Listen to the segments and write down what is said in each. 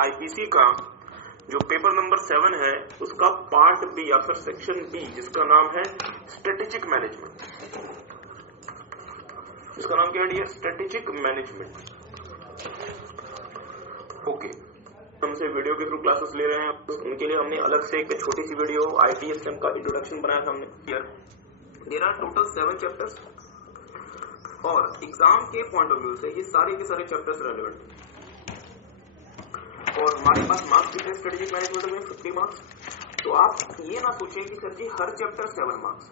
IPC का जो paper number 7 है उसका पार्ट बी या फिर सेक्शन बी जिसका नाम है स्ट्रेटेजिक मैनेजमेंट। इसका नाम क्या है डियर? Strategic management. ओके, हमसे वीडियो के थ्रू क्लासेस ले रहे हैं, उनके लिए हमने अलग से एक छोटी सी वीडियो आईटीएसएम का इंट्रोडक्शन बनाया था हमने। देयर आर टोटल 7 चैप्टर्स और एग्जाम के पॉइंट ऑफ व्यू से ये सारे के सारे चैप्टर्स रेलेवेंट हैं। और हमारे पास मार्क्स कितने स्ट्रेटेजिक मैनेजमेंट में? 50 मार्क्स। तो आप ये ना सोचें कि सर जी हर chapter 7 marks,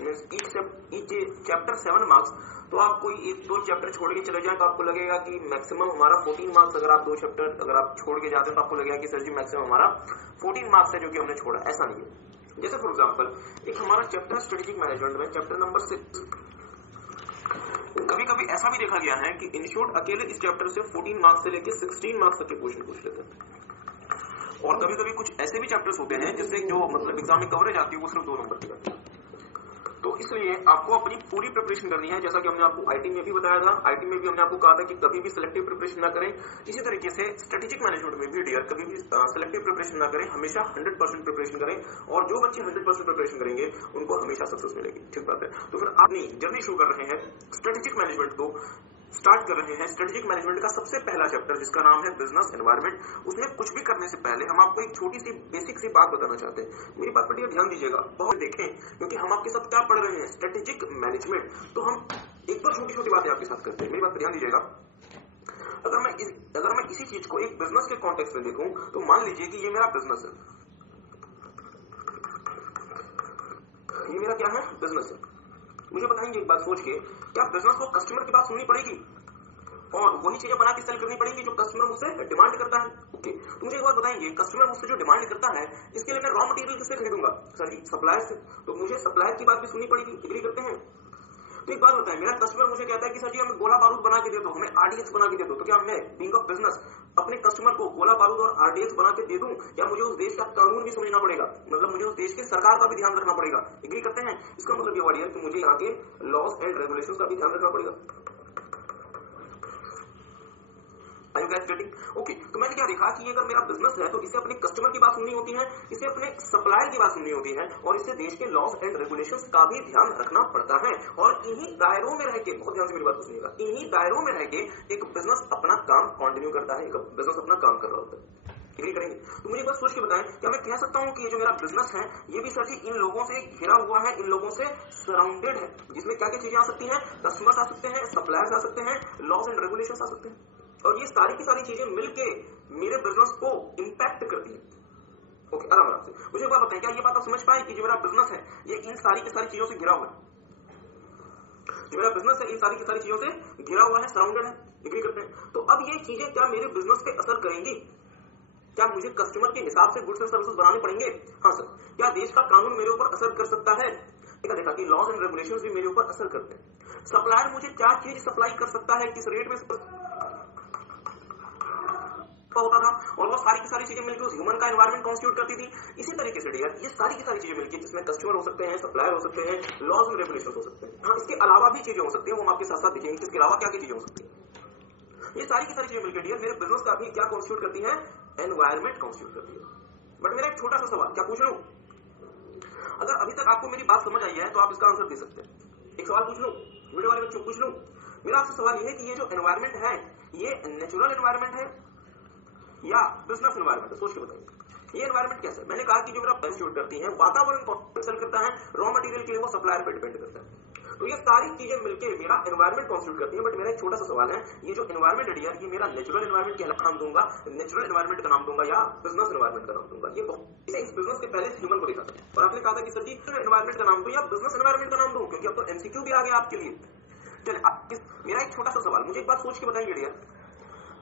each chapter 7 marks. तो आप कोई 1-2 चैप्टर छोड़ के चले जाए तो आपको लगेगा कि मैक्सिमम हमारा 14 मार्क्स, अगर आप 2 चैप्टर अगर आप छोड़ के जाते हैं तो आपको लगेगा कि सर जी मैक्सिमम हमारा 14 मार्क्स है जो कि हमने छोड़ा। ऐसा नहीं है। जैसे फॉर एग्जांपल एक हमारा चैप्टर स्ट्रेटेजिक मैनेजमेंट में चैप्टर नंबर 6, कभी कभी ऐसा भी देखा गया है कि इंस्टीट्यूट अकेले इस चैप्टर से 14 मार्क्स से लेकर 16 मार्क्स तक के क्वेश्चन पूछ लेते हैं। और कभी कभी कुछ ऐसे भी चैप्टर्स होते हैं जिससे जो मतलब एग्जाम में कवरेज आती है वो सिर्फ 2 नंबर की आती है। तो इसलिए आपको अपनी पूरी प्रिपरेशन करनी है, जैसा कि हमने आपको आईटी में भी बताया था। आईटी में भी हमने आपको कहा था कि कभी भी सिलेक्टिव प्रिपरेशन ना करें। इसी तरीके से स्ट्रेटेजिक मैनेजमेंट में भी डियर कभी भी सिलेक्टिव प्रिपरेशन ना करें, हमेशा 100% प्रिपरेशन करें। और जो बच्चे 100% प्रिपरेशन करेंगे उनको हमेशा सक्सेस मिलेगी। ठीक बात है। तो फिर आप अपनी जर्नी शुरू कर रहे हैं, स्ट्रेटेजिक मैनेजमेंट को स्टार्ट कर रहे हैं। स्ट्रेटेजिक मैनेजमेंट का सबसे पहला चैप्टर जिसका नाम है बिजनेस एनवायरनमेंट, उसमें कुछ भी करने से पहले हम आपको एक छोटी सी बेसिक सी बात बताना चाहते हैं। मेरी बात पर ध्यान दीजिएगा, बहुत देखें, क्योंकि हम आपके साथ क्या पढ़ रहे हैं? Strategic management. तो हम एक बार छोटी छोटी बातें आपके साथ करते हैं। मेरी बात पर ध्यान दीजिएगा। अगर मैं इसी चीज को एक बिजनेस के कॉन्टेक्स्ट में देखूं तो मान लीजिए कि ये मेरा बिजनेस है, ये मेरा क्या है? बिजनेस है। मुझे बताएंगे एक बात सोच के, क्या बिजनेस को कस्टमर की बात सुननी पड़ेगी और वही चीजें बना के सेल करनी पड़ेगी जो कस्टमर मुझसे डिमांड करता है? ओके, तो मुझे एक बात बताएंगे, कस्टमर मुझसे जो डिमांड करता है इसके लिए मैं रॉ मटेरियल किससे खरीदूंगा? सर सप्लायर से। तो मुझे सप्लायर की बात भी सुननी पड़ेगी। एग्री करते हैं? तो एक बात बताएं, मेरा कस्टमर मुझे कहता है कि सर जी हमें गोला बारूद बना के दे दो, हमें आरडीएक्स बना के दे दो। तो क्या मैं बीइंग ऑफ बिजनेस अपने कस्टमर को गोला बारूद और आरडीएक्स बना के दे दूं, या मुझे उस देश का कानून भी समझना पड़ेगा? मतलब मुझे उस देश की सरकार का भी ध्यान रखना पड़ेगा। एग्री करते हैं? इसका मतलब ये वर्ड है कि मुझे यहाँ के लॉज एंड रेगुलेशंस का भी ध्यान रखना पड़ेगा। Are you guys getting? Okay, तो मैंने क्या देखा कि अगर मेरा बिजनेस है तो इसे अपने कस्टमर की बात सुननी होती है, इसे अपने सप्लायर की बात सुननी होती है, और इसे देश के लॉज एंड रेगुलेशंस का भी ध्यान रखना पड़ता है। और इन्हीं दायरों में रह के, बहुत ध्यान से मेरी बात को सुनिएगा, इन्हीं दायरों में रह के एक बिजनेस अपना काम कंटिन्यू करता है, एक बिजनेस अपना काम कर रहा होता है। एग्री करेंगे? तो मुझे बस सोच के बताएं, क्या मैं कह सकता हूँ कि ये जो मेरा बिजनेस है ये भी सर जी इन लोगों से घिरा हुआ है, इन लोगों से सराउंडेड है, जिसमें क्या क्या चीजें आ सकती हैं? कस्टमर्स आ सकते हैं, सप्लायर्स आ सकते हैं, लॉज एंड रेगुलेशंस आ सकते हैं, और ये सारी की सारी चीजें मिलके मेरे बिजनेस को इंपैक्ट करती है। ओके, आराम से मुझे एक बात बताएं, क्या ये बात आप समझ पाए कि जो मेरा बिजनेस है ये इन सारी की सारी चीजों से घिरा हुआ है? जो मेरा बिजनेस है इन सारी की सारी चीजों से घिरा हुआ है, सराउंडेड है। एग्री करते हैं? तो अब ये चीजें क्या मेरे बिजनेस पे असर करेंगी? क्या मुझे कस्टमर के हिसाब से गुड्स एंड सर्विसेज बनाने पड़ेंगे? हाँ सर। क्या देश का कानून मेरे ऊपर असर कर सकता है? देखा कि लॉज एंड रेगुलेशंस भी मेरे ऊपर असर करते हैं। सप्लायर मुझे क्या चीज सप्लाई कर सकता है, किस रेट में होता था, और वो सारी की सारी चीजें मिलकर उस ह्यूमन का एनवायरनमेंट कॉन्स्टिट्यूट करती थी। इसी तरीके से डियर ये सारी की सारी चीजें मिलकर, जिसमें कस्टमर हो सकते हैं, सप्लायर हो सकते हैं, लॉज एंड रेगुलेशंस हो सकते हैं, हाँ इसके अलावा भी चीजें हो सकती है, वो हम आपके साथ साथ दिखेंगे इसके अलावा क्या क्या चीजें हो सकती है। ये सारी की सारी चीजें मिलकर डियर मेरे बिजनेस का भी क्या कॉन्स्टिट्यूट करती है? एनवायरनमेंट कॉन्स्टिट्यूट करती है। बट मेरा एक छोटा सा सवाल, क्या पूछ लूं? अगर अभी तक आपको मेरी बात समझ आई है तो आप इसका आंसर दे सकते हैं। एक सवाल पूछ लूं, वीडियो वाले बच्चों पूछ लूं, मेरा आपसे सवाल यह है कि ये जो एनवायरनमेंट है ये नेचुरल एनवायरनमेंट है या बिजनेस एनवायरनमेंट है? सोच के बताइए ये एनवायरनमेंट कैसा है? मैंने कहा कि जो मेरा कंस्टिट्यूट करती है वातावरण को करता है, रॉ मटेरियल के लिए वो सप्लायर पे डिपेंड करता है। तो ये सारी चीजें मिलकर मेरा एनवायरनमेंट कॉन्स्टिट्यूट करती है। बट मेरा एक छोटा सा सवाल है, ये जो एनवायरनमेंट है ये मेरा नेचुरल एनवायरनमेंट का नाम दूंगा, नेचुरल एनवायरनमेंट का नाम दूंगा, या बिजनेस एनवायरनमेंट का नाम दूंगा? ये इस बिजनेस के पहले ह्यूमन को देखा था और आपने कहा था कि सर जी एनवायरनमेंट का नाम दूं या बिजनेस एनवायरनमेंट का नाम दूं, क्योंकि अब तो एमसीक्यू भी आ गया आपके लिए। चलिए मेरा एक छोटा सा सवाल, मुझे एक बात सोच के बताएंगे डियर,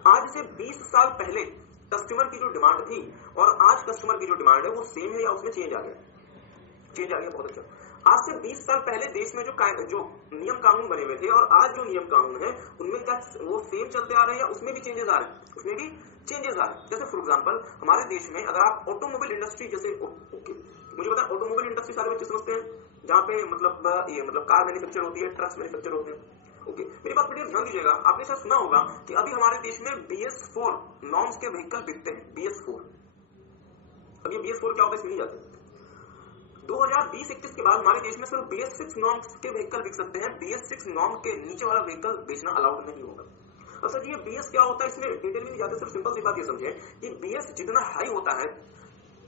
आज से 20 साल पहले कस्टमर की जो डिमांड थी और आज कस्टमर की जो डिमांड है वो सेम है या उसमें चेंज आ गया? चेंज आ गया। बहुत अच्छा। आज से 20 साल पहले देश में जो नियम कानून बने हुए थे और आज जो नियम कानून है उनमें क्या वो सेम चलते आ रहे हैं या उसमें भी चेंजेस आ रहे हैं? उसमें भी चेंजेस आ रहे हैं। जैसे फॉर एग्जांपल हमारे देश में अगर आप ऑटोमोबाइल इंडस्ट्री, जैसे ओके मुझे पता है ऑटोमोबाइल इंडस्ट्री सारे बच्चे समझते हैं जहाँ पे मतलब कार मैन्युफैक्चर होती है, ट्रक्स मैन्युफैक्चर होते हैं। ओके, मेरी बात पर ध्यान दीजिएगा। आपने शायद सुना होगा कि अभी हमारे देश में BS4 नॉर्म्स के व्हीकल बिकते हैं। BS4, अब ये BS4 क्या होता है इसमें नहीं जाते। 2020-21 के बाद हमारे देश में सिर्फ BS6 नॉर्म्स के व्हीकल बिक सकते हैं। BS6 नॉर्म के नीचे वाला व्हीकल बेचना अलाउड नहीं होगा। अब सर ये BS क्या होता है, इसमें डिटेल में नहीं जाते, सिर्फ सिंपल सी बात ये समझिए कि BS जितना हाई होता है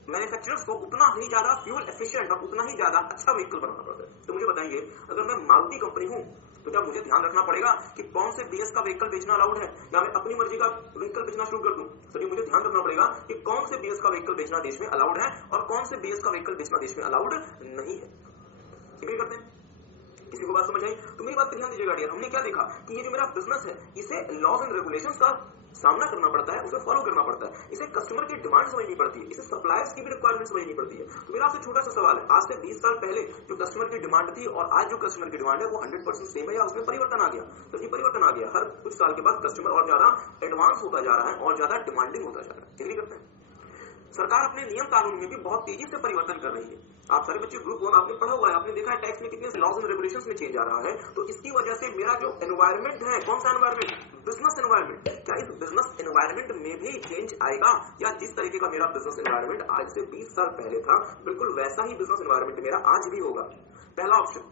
मैन्युफैक्चरर्स को उतना ही ज्यादा फ्यूल एफिशिएंट और उतना ही ज्यादा अच्छा व्हीकल बनाना पड़ता है। तो मुझे बताइए, अगर मैं मारुति कंपनी हूं तो क्या मुझे ध्यान रखना पड़ेगा कि कौन से BS का व्हीकल बेचना अलाउड है, या मैं अपनी मर्जी का व्हीकल बेचना शुरू कर दूं? सर ये मुझे ध्यान रखना पड़ेगा कि कौन से BS का व्हीकल बेचना देश में अलाउड है और कौन से BS का व्हीकल बेचना देश में अलाउड नहीं है। एग्री करते हैं? किसी को बात समझ आई? तो मेरी बात पर ध्यान दीजिएगा डियर। हमने क्या देखा कि ये जो मेरा बिजनेस है इसे लॉज एंड रेगुलेशंस का सामना करना पड़ता है, उसे फॉलो करना पड़ता है, इसे कस्टमर की डिमांड समझनी पड़ती है, इसे सप्लायर्स की भी रिक्वायरमेंट समझनी पड़ती है। तो मेरा आपसे छोटा सा सवाल है, आज से 20 साल पहले जो कस्टमर की डिमांड थी और आज जो कस्टमर की डिमांड है वो 100% सेम है या उसमें परिवर्तन आ गया? तो ये परिवर्तन आ गया। हर कुछ साल के बाद कस्टमर और ज्यादा एडवांस होता जा रहा है और ज्यादा डिमांडिंग होता जा रहा है। एग्री करते हैं? सरकार अपने नियम कानून में भी बहुत तेजी से परिवर्तन कर रही है। आप सारे बच्चे ग्रुप 1 आपने पढ़ा हुआ है, आपने देखा है टैक्स में कितने लॉज एंड रेगुलेशंस में चेंज आ रहा है। तो इसकी वजह से मेरा जो एनवायरमेंट है, कौन सा एनवायरमेंट? Business environment. क्या इस बिजनेस एनवायरमेंट में भी चेंज आएगा, या जिस तरीके का मेरा बिजनेस एनवायरमेंट आज से 20 साल पहले था बिल्कुल वैसा ही बिजनेस एनवायरमेंट मेरा आज भी होगा? पहला ऑप्शन,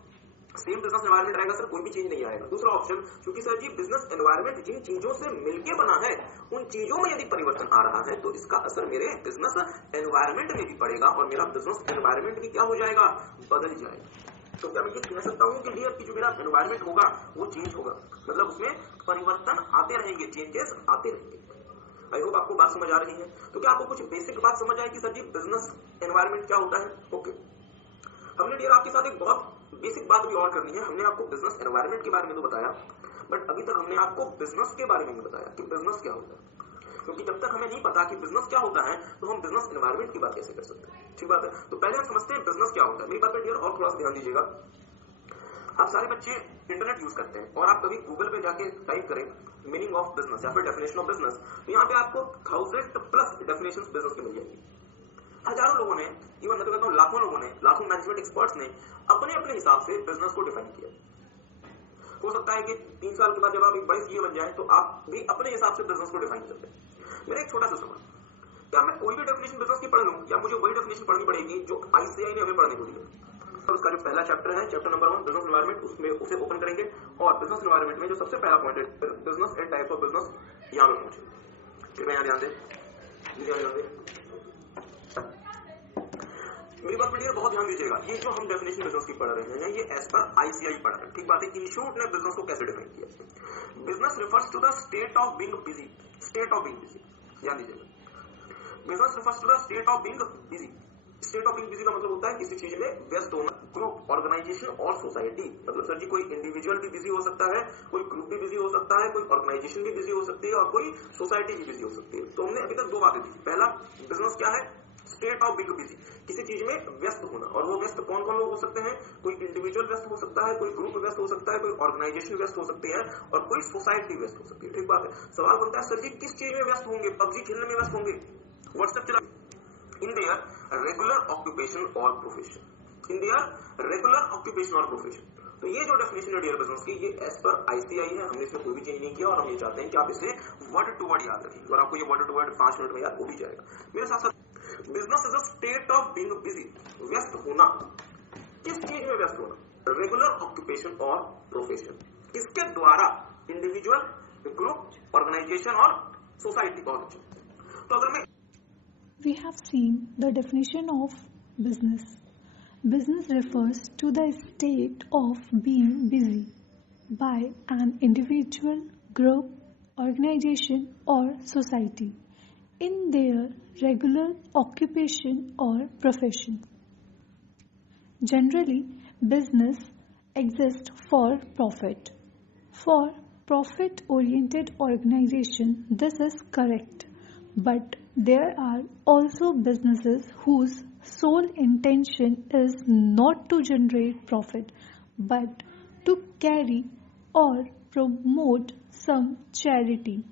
सेम बिजनेस एनवायरमेंट रहेगा सर, कोई भी चेंज नहीं आएगा। दूसरा ऑप्शन, क्योंकि सर जी बिजनेस एनवायरमेंट जिन चीजों से मिलके बना है उन चीजों में यदि परिवर्तन आ रहा है तो इसका असर मेरे बिजनेस एनवायरमेंट में भी पड़ेगा और मेरा बिजनेस एनवायरमेंट भी क्या हो जाएगा? बदल जाएगा। तो क्या मैं ये कह सकता हूं कि डियर की जो मेरा एनवायरमेंट होगा वो चेंज होगा, मतलब उसमें परिवर्तन आते रहेंगे, चेंजेस आते रहेंगे। आई होप आपको बात समझ आ रही है। तो क्या आपको कुछ बेसिक बात समझ आए कि सर जी बिजनेस एनवायरमेंट क्या होता है? ओके, हमने डियर आपके साथ एक बहुत बेसिक बात भी और करनी है। हमने आपको बिजनेस एनवायरमेंट के बारे में तो बताया, बट अभी तक हमने आपको बिजनेस के बारे में नहीं बताया कि बिजनेस क्या होता है, क्योंकि जब तक हमें नहीं पता कि बिजनेस क्या होता है तो हम बिजनेस एनवायरमेंट की बात कैसे कर सकते हैं? ठीक बात है। तो पहले हम समझते हैं बिजनेस क्या होता है। मेरी बात पर डियर और थोड़ा सा ध्यान दीजिएगा। आप सारे बच्चे इंटरनेट यूज करते हैं और आप कभी गूगल पे जाके टाइप करें मीनिंग ऑफ बिजनेस या फिर डेफिनेशन ऑफ बिजनेस, तो यहाँ पे आपको 1000+ डेफिनेशन बिजनेस की मिल जाएगी। हजारों लोगों ने, इवन मैं तो कहता हूँ लाखों लोगों ने, लाखों मैनेजमेंट एक्सपर्ट्स ने अपने अपने हिसाब से बिजनेस को डिफाइन किया। हो सकता है कि 3 साल के बाद जब आप एक बड़े सीए बन जाए तो आप भी अपने हिसाब से बिजनेस को डिफाइन करते हैं। मेरा एक छोटा सा सवाल, क्या मैं कोई भी डेफिनेशन बिजनेस की पढ़ लूं या मुझे वही डेफिनेशन पढ़नी पड़ेगी जो ICAI ने हमें पढ़ने को दी है? और उसका जो पहला चैप्टर है, चैप्टर नंबर 1 बिजनेस एनवायरमेंट, उसमें उसे ओपन करेंगे और बिजनेस एनवायरमेंट में जो सबसे पहला पॉइंट है business and types of business, यहाँ पे पहुंचे। फिर मैं यहाँ ध्यान दें, मेरी बात पर बहुत ध्यान दीजिएगा। ये जो हम डेफिनेशन बिजनेस की पढ़ रहे हैं ये एज पर ICAI पढ़ रहे हैं, ठीक बात है। इंस्टीट्यूट ने बिजनेस को कैसे डिफाइन किया? Business refers to the state of being busy, state of being busy, ध्यान दीजिएगा। Business refers to the state of being busy. State of being busy का मतलब होता है किसी चीज में व्यस्त होना। ग्रुप, ऑर्गेनाइजेशन और सोसाइटी, मतलब सर जी कोई इंडिविजुअल भी बिजी हो सकता है, कोई ग्रुप भी बिजी हो सकता है, कोई ऑर्गेनाइजेशन भी बिजी हो सकती है और कोई सोसाइटी भी बिजी हो सकती है। तो हमने अभी तक 2 बातें दी। पहला, बिजनेस क्या है? स्टेट ऑफ बीइंग बिजी, किसी चीज में व्यस्त होना। और वो व्यस्त कौन कौन लोग हो सकते हैं? कोई इंडिविजुअल व्यस्त हो सकता है, कोई ग्रुप व्यस्त हो सकता है, कोई ऑर्गेनाइजेशन व्यस्त हो सकती है और कोई सोसाइटी व्यस्त हो सकती है। ठीक बात है। सवाल बनता है सर जी किस चीज में व्यस्त होंगे? PUBG खेलने में व्यस्त होंगे, व्हाट्सएप चला, इन देयर रेगुलर ऑक्यूपेशन और profession, in their regular occupation और प्रोफेशन। तो ये जो डेफिनेशन है डियर बिजनेस की, ये एज पर ICAI है, हमने इसमें कोई भी चेंज नहीं किया और हम ये चाहते हैं कि आप इसे वर्ड टू वर्ड याद रखें और आपको ये वर्ड टू वर्ड 5 मिनट में याद हो भी जाएगा। मेरे साथ साथ business is a state of being busy, व्यस्त होना। किस चीज में व्यस्त होना? रेगुलर ऑक्यूपेशन और प्रोफेशन। इसके द्वारा इंडिविजुअल, ग्रुप, ऑर्गेनाइजेशन और सोसाइटी को। तो अगर मैं We have seen the definition of business. Business refers to the state of being busy by an individual, group, organization or society in their regular occupation or profession. Generally, business exists for profit. For profit-oriented organization, this is correct. But there are also businesses whose sole intention is not to generate profit, but to carry or promote some charity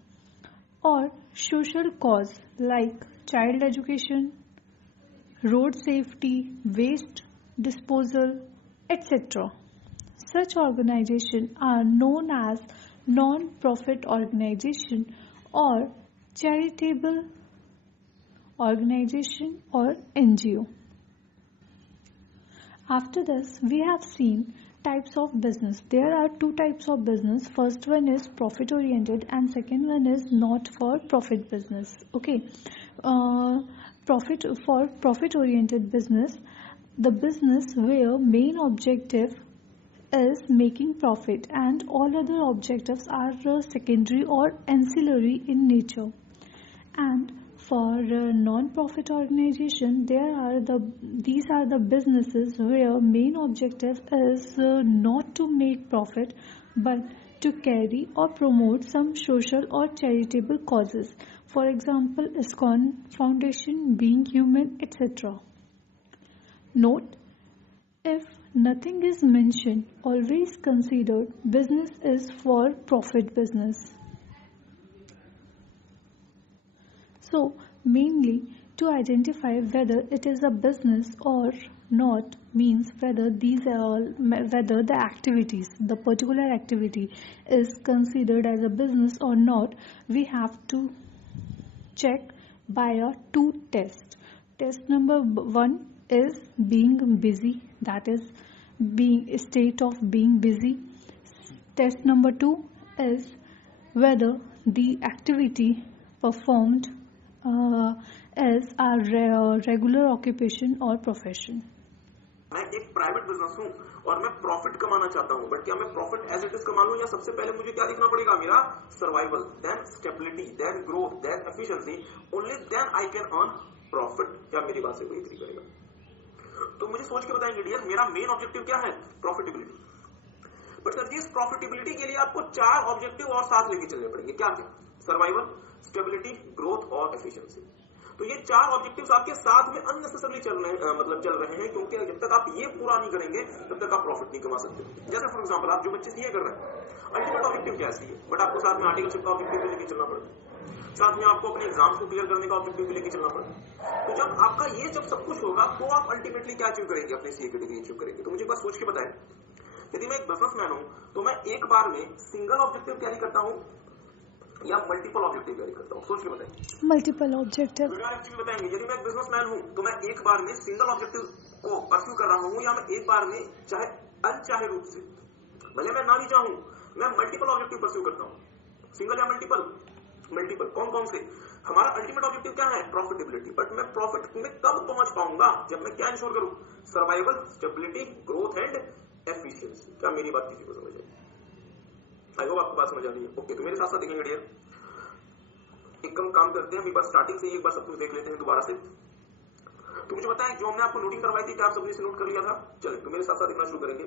or social cause like child education, road safety, waste disposal, etc. Such organizations are known as non-profit organization or charitable organization or NGO. After this, we have seen types of business. There are two types of business. First one is profit oriented and second one is not for profit business. Okay. Profit oriented business, the business where main objective is making profit and all other objectives are secondary or ancillary in nature. And for non-profit organization, these are the businesses where main objective is not to make profit but to carry or promote some social or charitable causes. For example, ISKCON Foundation, Being Human, etc. Note: if nothing is mentioned, always consider business is for profit business. So, mainly to identify whether it is a business or not means whether the activities, the particular activity is considered as a business or not, we have to check by two tests. Test number 1 is being busy, that is being state of being busy. Test number 2 is whether the activity performed is a regular occupation or profession. मैं एक private business हूं और मैं profit कमाना चाहता हूं, but क्या मैं प्रॉफिट एज इट इज कमा लूं या सबसे पहले मुझे क्या देखना पड़ेगा? मेरा survival, then stability, then growth, then efficiency, only then I can earn profit. क्या मेरी बात से कोई एग्री करेगा? तो मुझे सोच के बताएंगे डियर, मेरा मेन ऑब्जेक्टिव क्या है? प्रॉफिटेबिलिटी। बट सर जी, इस प्रॉफिटेबिलिटी के लिए आपको 4 ऑब्जेक्टिव और साथ लेके चलने पड़ेंगे। क्या क्या? सर्वाइवल, स्टेबिलिटी, ग्रोथ और एफिशिएंसी। तो ये 4 ऑब्जेक्टिव्स आपके साथ में अननेसेसरली चल रहे हैं, क्योंकि जब तक आप ये पूरा नहीं करेंगे तब तक आप प्रॉफिट नहीं कमा सकते। जैसे फॉर एग्जांपल, आप जो बच्चे सीए कर रहे हैं, अल्टीमेट ऑब्जेक्टिव क्या है? बट आपको साथ में आर्टिकलशिप का ऑब्जेक्टिव भी लेके चलना पड़ेगा, साथ में आपको अपने एग्जाम्स को क्लियर करने का ऑब्जेक्टिव भी लेके चलना पड़ेगा। तो जब आपका ये सब कुछ होगा तो आप अल्टीमेटली क्या अचीव करेंगे? अपने सीए की डिग्री अचीव करेंगे। तो मुझे एक बार सोच के बताएं, यदि मैं एक बिजनेसमैन हूं तो मैं एक बार में सिंगल ऑब्जेक्टिव कैरी करता हूं या मल्टीपल ऑब्जेक्टिव कैरी करता हूं? सोच के बताएं। Multiple objective. बताएंगे, यदि मैं एक बिजनेसमैन हूं तो मैं एक बार में सिंगल ऑब्जेक्टिव को परस्यू कर रहा हूं या मैं एक बार में चाहे अनचाहे रूप से, भले मैं ना भी चाहूं, मैं मल्टीपल ऑब्जेक्टिव परस्यू करता हूं। सिंगल या मल्टीपल? मल्टीपल। कौन कौन से? हमारा अल्टीमेट ऑब्जेक्टिव क्या है? प्रॉफिटेबिलिटी। बट मैं प्रॉफिट में कब पहुंच पाऊंगा? जब मैं क्या इंश्योर करूं? Survival, stability, growth and efficiency. क्या मेरी बात किसी को समझ आई? आई होप आपको बात समझ आ रही है। ओके, तो मेरे साथ साथ देखेंगे डियर, एक काम करते हैं, एक बार स्टार्टिंग से एक बार सब कुछ देख लेते हैं दोबारा से। तो मुझे बताएं, जो हमने आपको नोटिंग करवाई थी, क्या आप सबने इसे नोट कर लिया था? चलिए, तो मेरे साथ साथ देखना शुरू करेंगे।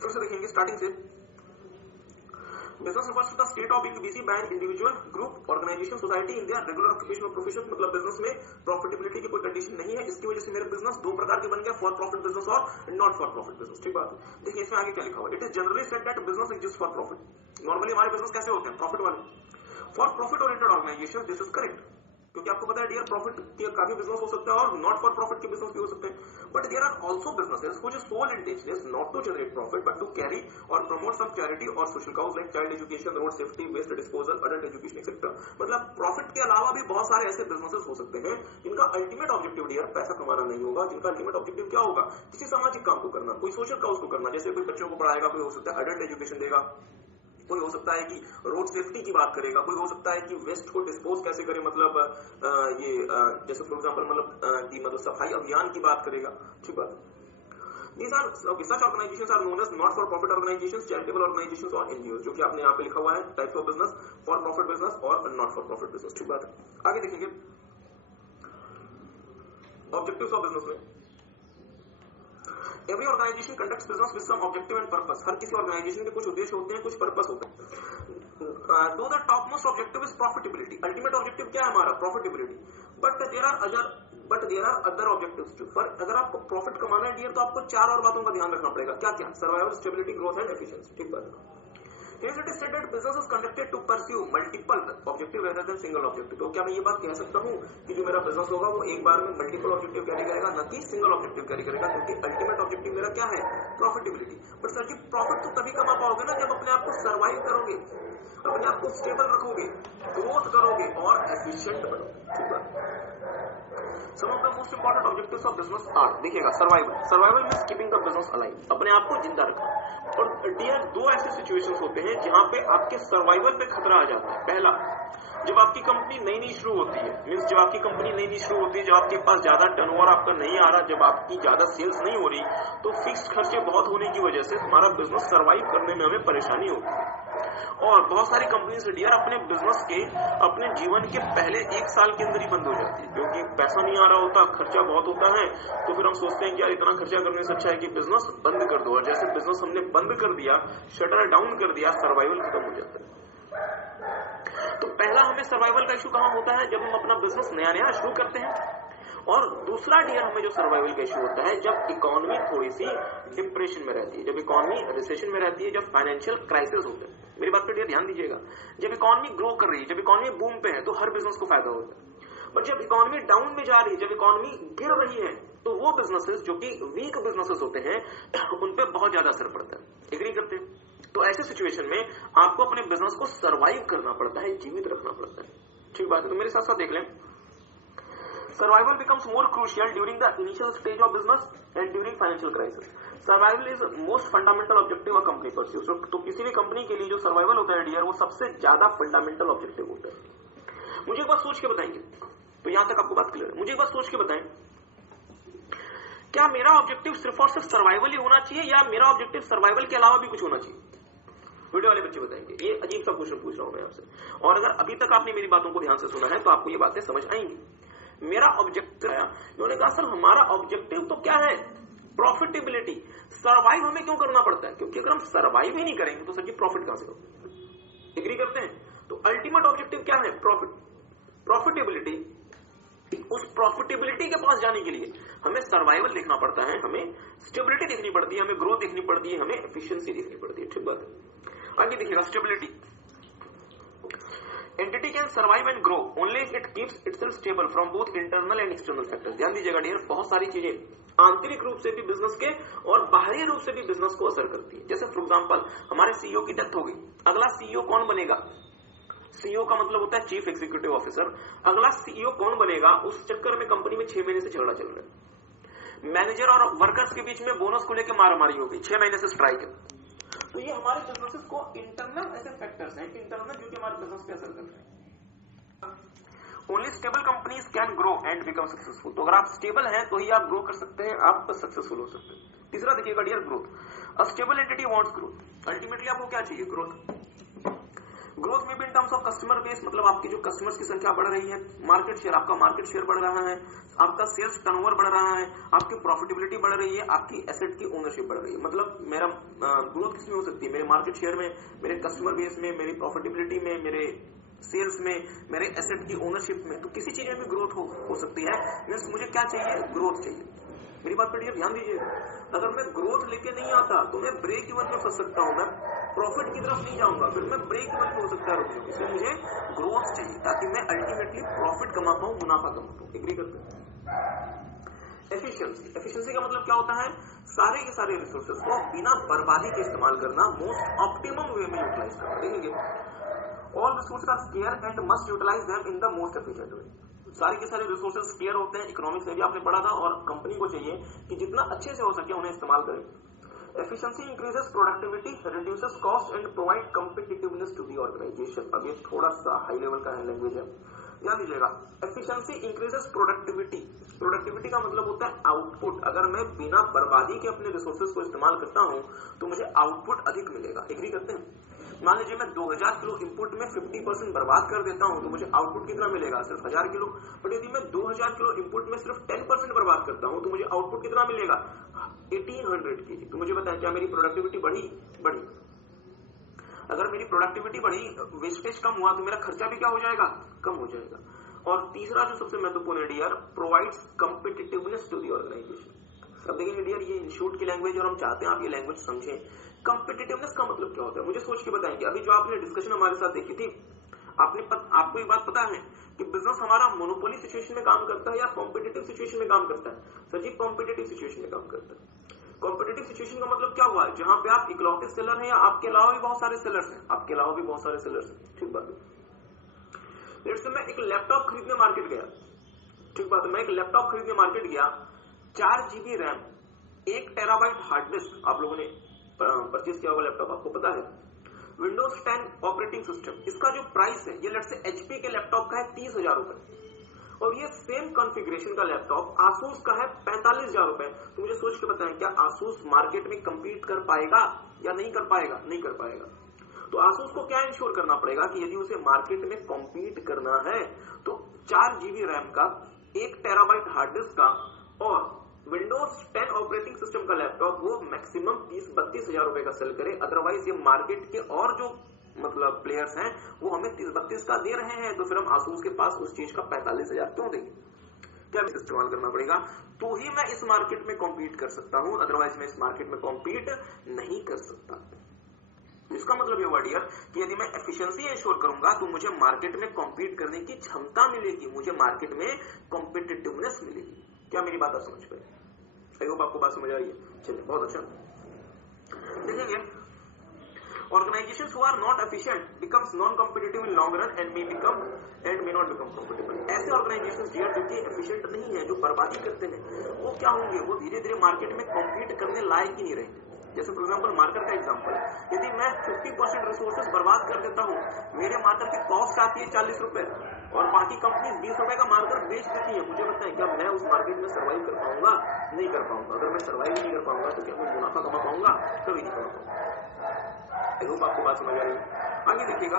फिर से देखेंगे स्टार्टिंग से। Business refers to the state of being busy by an individual, group, organization, society in their regular occupation or profession। मतलब बिजनेस में प्रॉफिटेबिलिटी की कोई कंडीशन नहीं है। इसकी वजह से मेरे बिजनेस 2 प्रकार के बन गए, फॉर प्रॉफिट बिजनेस और नॉट फॉर प्रॉफिट बिजनेस। ठीक बात है। देखिए इसमें आगे क्या लिखा हुआ है? It is generally said that business exist for profit. Normally हमारे बिजनेस कैसे होते हैं? प्रॉफिट वाले। For profit oriented organisation this is correct, क्योंकि आपको पता है डियर, प्रॉफिट का भी बिजनेस हो सकता है और नॉट फॉर प्रॉफिट के बिजनेस भी हो सकते हैं। But there are also businesses which sole intention is not to generate profit but to carry और प्रमोट सम चैरिटी और social cause like child education, road safety, waste disposal, adult education etcetera. मतलब profit के अलावा भी बहुत सारे ऐसे businesses हो सकते हैं जिनका अल्टीमेट ऑब्जेक्टिव डियर पैसा कमाना नहीं होगा, जिनका अल्टीमेट ऑब्जेक्टिव क्या होगा? किसी सामाजिक काम को करना, कोई सोशल काउज को करना। जैसे कोई बच्चों को पढ़ाएगा, कोई हो सकता है अडल्ट एजुकेशन देगा, कोई हो सकता है कि रोड सेफ्टी की बात करेगा, कोई हो सकता है कि वेस्ट को डिस्पोज कैसे करे, मतलब जैसे फॉर एग्जांपल मतलब सफाई अभियान की बात करेगा। ठीक बात। These are such organizations are known as not for profit organizations, charitable organizations और NGOs, जो कि आपने यहाँ पे लिखा हुआ है types of business, for profit business और नॉट फॉर प्रॉफिट बिजनेस। ठीक बात है। आगे देखेंगे ऑब्जेक्टिव्स ऑफ बिजनेस में। Every organization conducts business with some objective and purpose। हर किसी ऑर्गेनाइजेशन के कुछ उद्देश्य होते हैं, कुछ पर्पस होते हैं। Though the topmost objective is profitability, ultimate objective क्या है हमारा? Profitability। But there are other objectives too। पर अगर आपको प्रॉफिट कमाना है डियर, तो आपको 4 और बातों का ध्यान रखना पड़ेगा। क्या क्या? Survival, stability, growth and efficiency. ठीक बात है। Hence it is said that business is conducted to pursue multiple objective rather than single objective. तो क्या मैं ये बात कह सकता हूँ कि जो मेरा बिजनेस होगा वो एक बार में मल्टीपल ऑब्जेक्टिव कैरी करेगा, न कि सिंगल ऑब्जेक्टिव कैरी करेगा, क्योंकि अल्टीमेट ऑब्जेक्टिव मेरा क्या है? प्रॉफिटेबिलिटी। बट सर जी प्रॉफिट तो तभी कमा पाओगे ना जब अपने आप को सर्वाइव करोगे, अपने आप को स्टेबल रखोगे, ग्रोथ करोगे और एफिशिएंट बनोगे। ठीक है। Some of the most important objectives of business are, देखिएगा, survival. Survival means keeping the business alive, अपने आप को जिंदा रखना। और डियर दो ऐसे सिचुएशंस होते हैं जहां पे आपके सर्वाइवल पे खतरा आ जाता है। पहला, जब आपकी कंपनी नई नई शुरू होती है, मींस जब आपकी कंपनी नई नई शुरू होती है, जब आपके पास ज्यादा टर्नओवर आपका नहीं आ रहा, जब आपकी ज्यादा सेल्स नहीं हो रही, तो फिक्स्ड खर्चे बहुत होने की वजह से हमारा बिजनेस सर्वाइव करने में हमें परेशानी होती है। और बहुत सारी कंपनीज डियर अपने बिजनेस के, अपने जीवन के पहले 1 साल के अंदर ही बंद हो जाती है, क्योंकि पैसा नहीं आ रहा होता, खर्चा बहुत होता है। तो फिर हम सोचते हैं कि यार इतना खर्चा करने से अच्छा है कि बिजनेस बंद कर दो। और जैसे बिजनेस हमने बंद कर दिया, शटर डाउन कर दिया, सर्वाइवल खत्म हो जाता है। तो पहला हमें सर्वाइवल का इशू कहां होता है? जब हम अपना बिजनेस नया नया शुरू करते हैं। और दूसरा डियर हमें जो सर्वाइवल का इशू होता है जब इकोनॉमी थोड़ी सी डिप्रेशन में रहती है, जब इकोनॉमी रिसेशन में रहती है, जब फाइनेंशियल क्राइसिस होता है। मेरी बात पर ध्यान दीजिएगा, जब इकोनॉमी ग्रो कर रही है, जब इकोनॉमी बूम पे है, तो हर बिजनेस को फायदा होता है। और जब इकोनॉमी डाउन में जा रही है, जब इकोनॉमी गिर रही है, तो वो बिजनेसेस जो कि वीक बिजनेसेस होते हैं उन पे बहुत ज्यादा असर पड़ता है। एग्री करते हैं? तो ऐसे सिचुएशन में आपको अपने बिजनेस को सर्वाइव करना पड़ता है, जीवित रखना पड़ता है। ठीक बात है। तो मेरे साथ साथ देख लें, survival becomes more crucial during the initial stage of business and during financial crisis. Survival is most fundamental objective a company pursues. तो किसी भी कंपनी के लिए जो सर्वाइवल होता है डियर, वो सबसे ज्यादा फंडामेंटल ऑब्जेक्टिव होता है। मुझे एक बात सोच के बताएंगे, तो यहां तक आपको बात क्लियर है? मुझे एक बात सोच के बताएं, क्या मेरा ऑब्जेक्टिव सिर्फ और सिर्फ सर्वाइवल ही होना चाहिए या मेरा ऑब्जेक्टिव सर्वाइवल के अलावा भी कुछ होना चाहिए? वीडियो वाले बच्चे बताएंगे। ये अजीब सा क्वेश्चन पूछ रहा हूं मैं आपसे, और अगर अभी तक आपने मेरी बातों को ध्यान से सुना है तो आपको ये बातें समझ आएंगी। मेरा ऑब्जेक्टिव है, उन्होंने कहा सर हमारा ऑब्जेक्टिव तो क्या है? प्रॉफिटेबिलिटी। सर्वाइव हमें क्यों करना पड़ता है? क्योंकि अगर हम सर्वाइव ही नहीं करेंगे तो सर जी प्रॉफिट कहां से होगा? एग्री करते हैं? तो अल्टीमेट ऑब्जेक्टिव क्या है? Profit, profitability. उस प्रॉफिटेबिलिटी के पास जाने के लिए हमें सर्वाइवल देखना पड़ता है, हमें स्टेबिलिटी देखनी पड़ती है, हमें ग्रोथ देखनी पड़ती है, हमें एफिशिएंसी देखनी पड़ती है। ठीक बात है। आगे देखिएगा, stability. Entity can survive and grow only if it keeps itself stable from both internal and external factors. ध्यान दीजिएगा डियर, बहुत सारी चीजें आंतरिक रूप से भी बिजनेस के और बाहरी रूप से भी बिजनेस को असर करती है। जैसे फॉर एग्जांपल हमारे सीईओ की डेथ हो गई, अगला सीईओ कौन बनेगा? सीईओ का मतलब होता है चीफ एग्जीक्यूटिव ऑफिसर। अगला सीईओ कौन बनेगा? उस चक्कर में कंपनी में 6 महीने से झगड़ा चल रहा है, मैनेजर और वर्कर्स के बीच में बोनस को लेकर मारामारी हो गई, 6 महीने से स्ट्राइक है। तो ये हमारे बिजनेसेस को इंटरनल ऐसे फैक्टर्स हैं, इंटरनल जो कि हमारे बिजनेस पे असर कर रहे हैं। Only stable companies can grow and become successful. तो अगर आप स्टेबल हैं तो ही आप ग्रो कर सकते हैं, आप सक्सेसफुल हो सकते हैं। तीसरा देखिएगा dear, growth. A stable entity wants growth. Ultimately आपको क्या चाहिए? ग्रोथ। ग्रोथ में भी in terms of customer base, मतलब आपकी जो कस्टमर्स की संख्या बढ़ रही है, मार्केट शेयर, आपका मार्केट शेयर बढ़ रहा है, आपका सेल्स टर्नओवर बढ़ रहा है, आपकी प्रॉफिटेबिलिटी बढ़ रही है, आपकी एसेट की ओनरशिप बढ़ रही है। मतलब मेरा ग्रोथ किसमें हो सकती है? मेरे मार्केट शेयर में, मेरे कस्टमर बेस में, मेरी प्रॉफिटेबिलिटी में, मेरे सेल्स में, मेरे एसेट की ओनरशिप में। तो किसी चीज में भी ग्रोथ हो सकती है। मींस मुझे क्या चाहिए? ग्रोथ चाहिए। मेरी बात पर ध्यान दीजिए, अगर मैं ग्रोथ लेके नहीं आता तो मैं ब्रेक इवन में फंस सकता हूं, मैं प्रॉफिट की तरफ नहीं जाऊंगा, फिर मैं ब्रेक इवन में हो सकता है रुकूंगा। इसलिए मुझे ग्रोथ चाहिए ताकि मैं अल्टीमेटली प्रॉफिट कमा पाऊं, मुनाफा कमा पाऊं। एग्री करते हैं? एफिशिएंसी। एफिशिएंसी का मतलब क्या होता है? सारे के सारे रिसोर्सेज को बिना बर्बादी के इस्तेमाल करना, मोस्ट ऑप्टिमम वे में यूटिलाइज करना। देखेंगे, all resources are scarce and must utilise them in the most efficient way. सारे के सारे रिसोर्सेज स्केयर होते हैं, इकोनॉमिक्स में भी आपने पढ़ा था, और कंपनी को चाहिए कि जितना अच्छे से हो सके उन्हें इस्तेमाल करें। Efficiency increases productivity, reduces cost and provide competitiveness to the organisation. अब ये थोड़ा सा हाई लेवल का लैंग्वेज है, ध्यान दीजिएगा। Efficiency increases productivity. प्रोडक्टिविटी का मतलब होता है आउटपुट। अगर मैं बिना बर्बादी के अपने रिसोर्सेज को इस्तेमाल करता हूं तो मुझे आउटपुट अधिक मिलेगा। एग्री करते हैं? मान लीजिए मैं 2000 किलो इनपुट में 50% बर्बाद कर देता हूं तो मुझे आउटपुट कितना मिलेगा? सिर्फ 1000 किलो। बट यदि मैं 2000 किलो इनपुट में सिर्फ 10% बर्बाद करता हूं तो मुझे आउटपुट कितना मिलेगा? 1800 kg। तो मुझे बताएं, क्या मेरी प्रोडक्टिविटी बढ़ी? अगर मेरी प्रोडक्टिविटी बढ़ी, वेस्टेज कम हुआ, तो मेरा खर्चा भी क्या हो जाएगा? कम हो जाएगा। और तीसरा जो सबसे महत्वपूर्ण है dear, provides competitiveness to the organisation. अब देखिए डियर, ये इंस्टीट्यूट की लैंग्वेज और हम चाहते हैं आप ये लैंग्वेज समझें। कॉम्पिटिटिवनेस का मतलब क्या होता है? मुझे मुझे सोच के बताएं कि अभी जो आपने डिस्कशन हमारे साथ देखी थी, आपको ये बात पता है कि बिजनेस हमारा मोनोपोली सिचुएशन में काम करता है या कॉम्पिटिटिव सिचुएशन में काम करता है? सर जी, कॉम्पिटिटिव सिचुएशन में काम करता है। कॉम्पिटिटिव सिचुएशन का मतलब क्या हुआ? जहां पे आप इकलौते सेलर हैं या आपके अलावा भी बहुत सारे सेलर्स हैं, आपके अलावा भी बहुत सारे सेलर्स हैं, ठीक बात है। लेट्स से मैं एक लैपटॉप खरीदने मार्केट गया, ठीक बात है, मैं एक लैपटॉप खरीदने मार्केट गया, 4 GB RAM, 1 terabyte hard disk, आप लोगों ने परचेज किया होगा लैपटॉप, आपको पता है। विंडोज 10 ऑपरेटिंग सिस्टम, इसका जो प्राइस है ये लेट्स से एचपी के लैपटॉप का है 30,000 रुपए, और ये सेम कॉन्फ़िगरेशन का लैपटॉप आसूस का है 45,000 रुपए। तो मुझे सोच के बताएं, क्या आसूस मार्केट में कम्पीट कर पाएगा या नहीं कर पाएगा? नहीं कर पाएगा। तो आसूस को क्या इंश्योर करना पड़ेगा कि यदि उसे मार्केट में कॉम्पीट करना है तो 4 GB रैम का, 1 टेराबाइट हार्ड डिस्क का और विंडोज 10 ऑपरेटिंग सिस्टम का लैपटॉप वो मैक्सिमम 30-32 हजार रुपए का सेल करे। अदरवाइज ये मार्केट के और जो मतलब प्लेयर्स हैं वो हमें 30-32 का दे रहे हैं, तो फिर हम आसूस के पास उस चीज का 45,000 क्यों देंगे? क्या इस्तेमाल करना पड़ेगा, तो ही मैं इस मार्केट में कॉम्पीट कर सकता हूं, अदरवाइज मैं इस मार्केट में कॉम्पीट नहीं कर सकता। इसका मतलब ये हुआ डियर कि यदि मैं एफिशिएंसी इंश्योर करूंगा तो मुझे मार्केट में कॉम्पीट करने की क्षमता मिलेगी, मुझे मार्केट में कॉम्पिटिटिवनेस मिलेगी। क्या मेरी बात आप समझ पाए? आई होप आपको बात समझ आ रही है। चलिए, बहुत अच्छा। देखेंगे, organizations who are not efficient becomes non-competitive in long run and may not become profitable। ऐसे ऑर्गेनाइजेशंस जो कि एफिशिएंट नहीं है, जो बर्बादी करते हैं, वो क्या होंगे? वो धीरे धीरे मार्केट में कॉम्पीट करने लायक ही नहीं रहेंगे। जैसे फॉर एग्जांपल मार्कर का एग्जांपल, यदि मैं 50% रिसोर्सेज बर्बाद कर देता हूँ, मेरे मार्कर की कॉस्ट आती है 40 रुपए और बाकी कंपनीज 20 रुपए का मार्कर बेच देती है, मुझे बताएं क्या मैं उस मार्केट में सर्वाइव कर पाऊंगा? नहीं कर पाऊंगा। अगर मैं सर्वाइव नहीं कर पाऊंगा तो क्या मैं मुनाफा कमा पाऊंगा? कभी नहीं कमा पाऊंगा। आई होप आपको बात समझ आ रही है। आगे देखिएगा,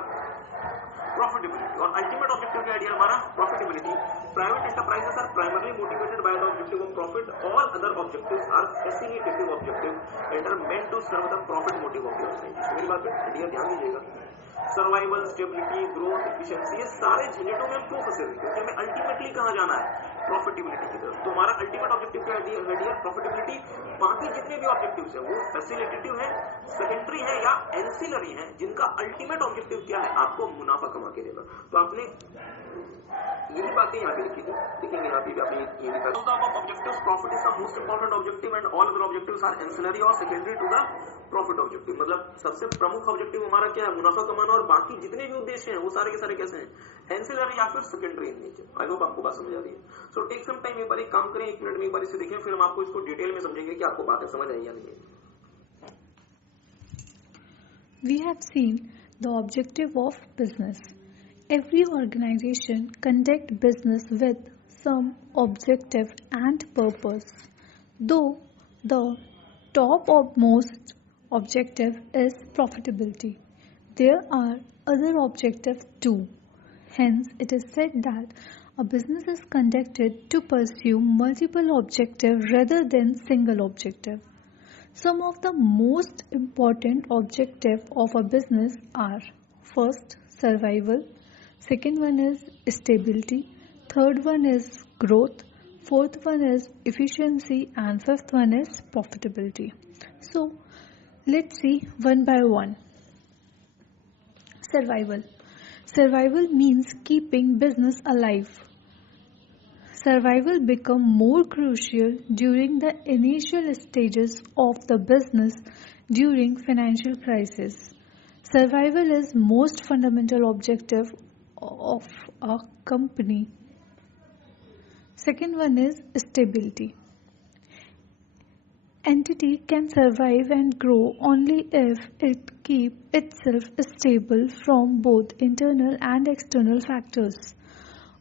प्रॉफिटेबिलिटी और अल्टीमेट ऑब्जेक्टिव क्या आइडिया हमारा? Profitability. Private enterprises are primarily motivated by the objective of profit, all other objectives are facilitative objective and are meant to serve the profit motive of the organisation. मेरी बात idea ध्यान दीजिएगा। Survival, stability, growth, efficiency, ये सारे झंझटों में हम क्यों फंसे हुए? क्योंकि हमें अल्टीमेटली कहां जाना है? प्रॉफिटेबिलिटी की तरफ। तो हमारा अल्टीमेट ऑब्जेक्टिव क्या है? प्रॉफिटेबिलिटी। बाकी जितने भी ऑब्जेक्टिव्स हैं वो फैसिलिटेटिव है, सेकेंडरी है या एंसिलरी है, जिनका अल्टीमेट ऑब्जेक्टिव क्या है? आपको मुनाफा कमा के देना। तो आपने यही बातें यहाँ पे लिखी थी, देखेंगे यहाँ पे भी आपने ये लिखा है, objectives profit is the most important objective and all other objectives are ancillary और secondary to the profit objective. मतलब सबसे प्रमुख ऑब्जेक्टिव हमारा क्या है? मुनाफा कमाना, और बाकी जितने भी उद्देश्य हैं वो सारे के सारे कैसे हैं? एंसिलरी या फिर secondary in nature. I hope आपको बात समझ आ रही है। सो टेक सम टाइम, एक बार एक काम करें, 1 मिनट में एक बार इसे देखें, फिर हम आपको इसको डिटेल में समझेंगे कि आपको बातें समझ आई या नहीं। We have seen the objective of business. Every organization conduct business with some objective and purpose. Though the top of most objective is profitability, there are other objectives too. Hence, it is said that a business is conducted to pursue multiple objectives rather than single objective. Some of the most important objectives of a business are: first, survival; second one is stability; third one is growth; fourth one is efficiency; and fifth one is profitability. So, let's see one by one. Survival. Survival means keeping business alive. Survival becomes more crucial during the initial stages of the business during financial crisis. Survival is most fundamental objective of a company. Second one is stability. Entity can survive and grow only if it keeps itself stable from both internal and external factors.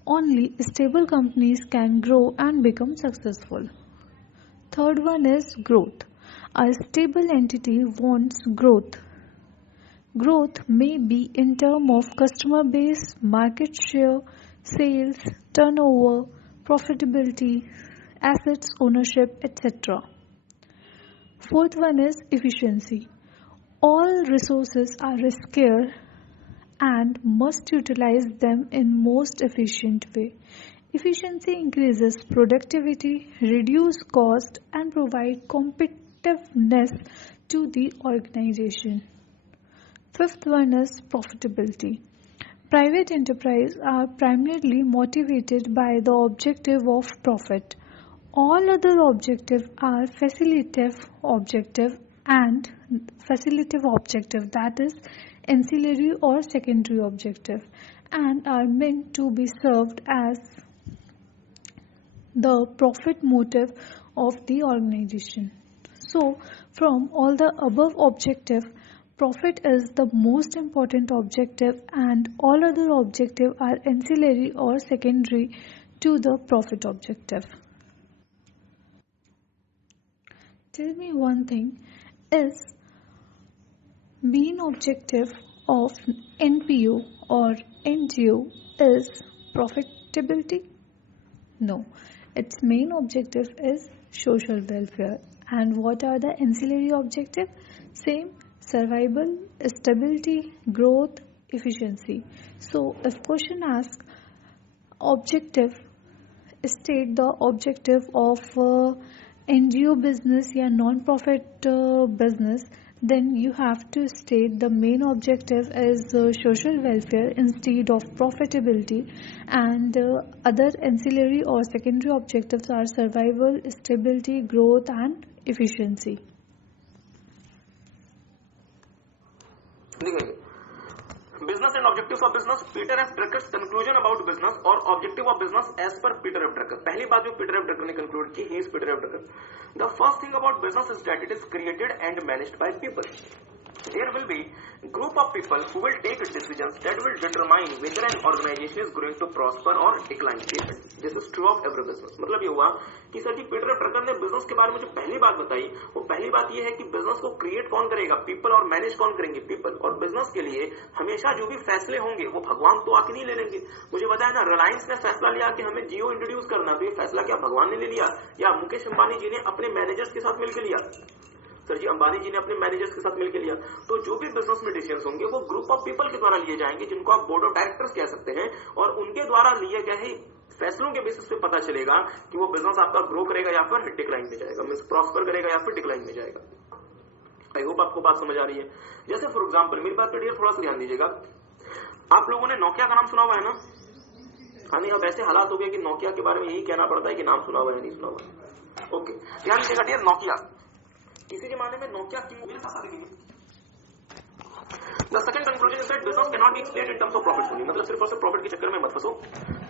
Only stable companies can grow and become successful. Third one is growth. A stable entity wants growth. Growth may be in terms of customer base, market share, sales, turnover, profitability, assets ownership, etc. Fourth one is efficiency. All resources are scarce and must utilize them in most efficient way. Efficiency increases productivity, reduce cost, and provide competitiveness to the organization. Fifth one is profitability. Private enterprise are primarily motivated by the objective of profit. All other objectives are facilitative objective, that is ancillary or secondary objective, and are meant to be served as the profit motive of the organization. So, from all the above objective, profit is the most important objective and all other objectives are ancillary or secondary to the profit objective. Tell me one thing, is main objective of NPO or NGO is profitability? No, its main objective is social welfare. And what are the ancillary objectives? Same, survival, stability, growth, efficiency. So if question asks objective, state the objective of NGO business या non-profit business, then you have to state the main objective is social welfare instead of profitability, and other ancillary or secondary objectives are survival, stability, growth and efficiency. Business and objectives of business. Peter F. Drucker's conclusion about business or objective of business as per Peter F. Drucker. पहली बात जो Peter F. Drucker ने conclude की, he is Peter F. Drucker. The first thing about business is that it is created and managed by people. There will be group of people who will take decisions that will determine whether an organization is going to prosper or decline. This is true of every business. मतलब ये हुआ कि sir जी Peter F Drucker ने business के बारे में जो पहली बात बताई, वो पहली बात ये है कि बिजनेस को क्रिएट कौन करेगा, पीपल, और मैनेज कौन करेंगे, पीपल. और बिजनेस के लिए हमेशा जो भी फैसले होंगे वो भगवान तो आके नहीं ले लेंगे. मुझे पता है ना, रिलायंस ने फैसला लिया कि हमें जियो इंट्रोड्यूस करना, तो ये फैसला क्या भगवान ने ले लिया या मुकेश अंबानी जी ने अपने मैनेजर्स के साथ मिलकर लिया? सर जी अंबानी जी ने अपने मैनेजर्स के साथ मिलकर लिया. तो जो भी बिजनेस में डिसीजंस होंगे वो ग्रुप ऑफ पीपल के द्वारा लिए जाएंगे, जिनको आप बोर्ड ऑफ डायरेक्टर्स कह सकते हैं, और उनके द्वारा लिए गए फैसलों के बेसिस पे पता चलेगा कि वो बिजनेस आपका ग्रो करेगा या फिर डिक्लाइन में जाएगा, मींस प्रॉस्पर करेगा या फिर डिक्लाइन में जाएगा. आई होप आपको बात समझ आ रही है. जैसे फॉर एग्जाम्पल, मेरी बात पर डियर थोड़ा सा ध्यान दीजिएगा. आप लोगों ने नोकिया का नाम सुना हुआ है ना? हाँ नहीं, अब ऐसे हालात हो गए कि नोकिया के बारे में यही कहना पड़ता है कि नाम सुना हुआ है, नहीं सुना हुआ है. ओके, ध्यान दीजिएगा डियर. नोकिया किसी जमाने में नोकिया की मोबाइल था सारी. The second conclusion is that business cannot be explained in terms of profit only. मतलब सिर्फ और सिर्फ प्रॉफिट के चक्कर में मत फंसो.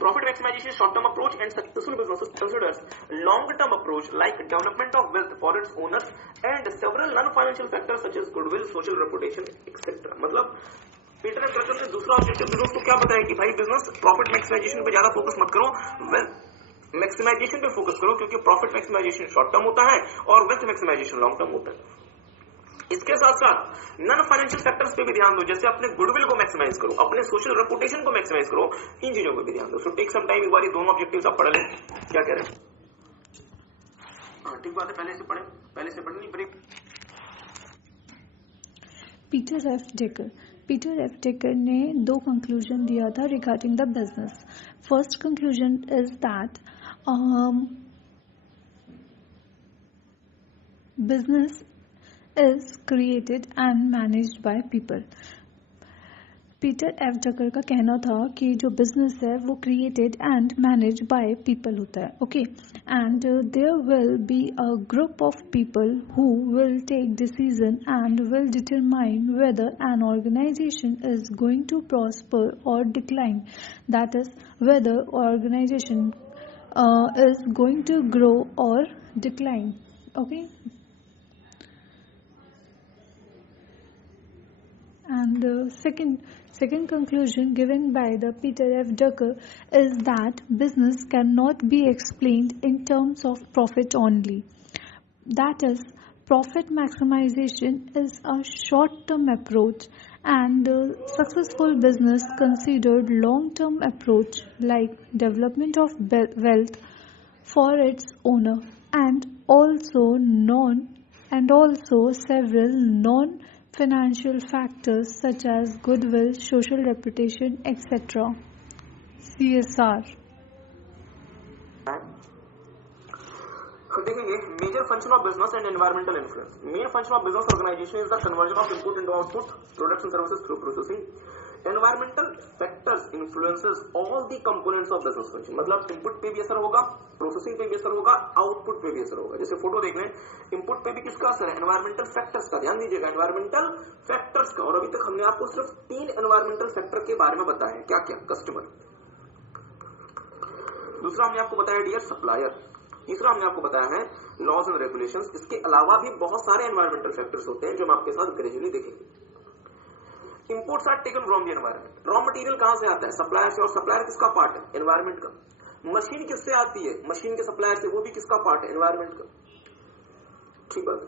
Profit maximization is short-term approach and successful businesses considers long-term approach like development of wealth for its owners and several non-financial factors such as goodwill, social reputation, etc. मतलब Peter F Drucker ने दूसरा objective business को क्या बताया कि भाई business profit maximisation पे ज्यादा फोकस मत करो, वेल्थ मैक्सिमाइजेशन पे फोकस करो, क्योंकि प्रॉफिट मैक्सिमाइजेशन शॉर्ट टर्म होता है और वेल्थ मैक्सिमाइजेशन लॉन्ग टर्म होता है. इसके साथ साथ नॉन फाइनेंशियल फैक्टर्स पे भी ध्यान दो, जैसे अपने गुडविल को मैक्सिमाइज करो, अपने सोशल रेपुटेशन को मैक्सिमाइज करो, इन चीजों पे भी ध्यान दो. सो टेक सम टाइम, एक बार ये दोनों ऑब्जेक्टिव्स आप पढ़ लें. क्या कह रहे हैं? हाँ ठीक बात है, पहले से पढ़े, पहले से पढ़नी पड़ेगी. पीटर एफ ड्रकर ने दो कंक्लूजन दिया था regarding the business. First conclusion is that business is created and managed by people. Peter F Drucker का कहना था कि जो बिजनेस है वो created and manage by people होता है. Okay, and there will be a group of people who will take decision and will determine whether an organisation is going to prosper और decline, that is whether organization is going to grow or decline. Okay, and the second conclusion given by the Peter F. Drucker is that business cannot be explained in terms of profit only. That is, profit maximization is a short-term approach, and successful business considered long-term approach like development of wealth for its owner and also several non-financial factors such as goodwill, social reputation, etc. CSR. देखेंगे major function of business and environmental influence. Main function of business organisation is the conversion of input into output, products and services through processing. Environmental factors influences all the components of business function, मतलब input पे भी असर होगा, processing पे भी असर होगा, output पे भी असर होगा। जैसे फोटो देख रहे हैं, इनपुट पे भी किसका असर है? एनवायरमेंटल फैक्टर्स का। ध्यान दीजिएगा, एनवायरमेंटल फैक्टर्स का। और अभी तक हमने आपको सिर्फ 3 एनवायरमेंटल फैक्टर के बारे में बताया है। क्या क्या? कस्टमर, दूसरा हमने आपको बताया डियर सप्लायर, तीसरा हमने आपको बताया है लॉज एंड रेगुलेशंस। इसके अलावा भी बहुत सारे एनवायरमेंटल फैक्टर्स होते हैं जो हम आपके साथ ग्रेजुअली देखेंगे। Imports are taken from the environment. Raw material कहां से आता है? सप्लायर से। और सप्लायर किसका पार्ट है? एनवायरमेंट का। मशीन किससे आती है? मशीन के सप्लायर से। वो भी किसका पार्ट है? एनवायरमेंट का। ठीक बात।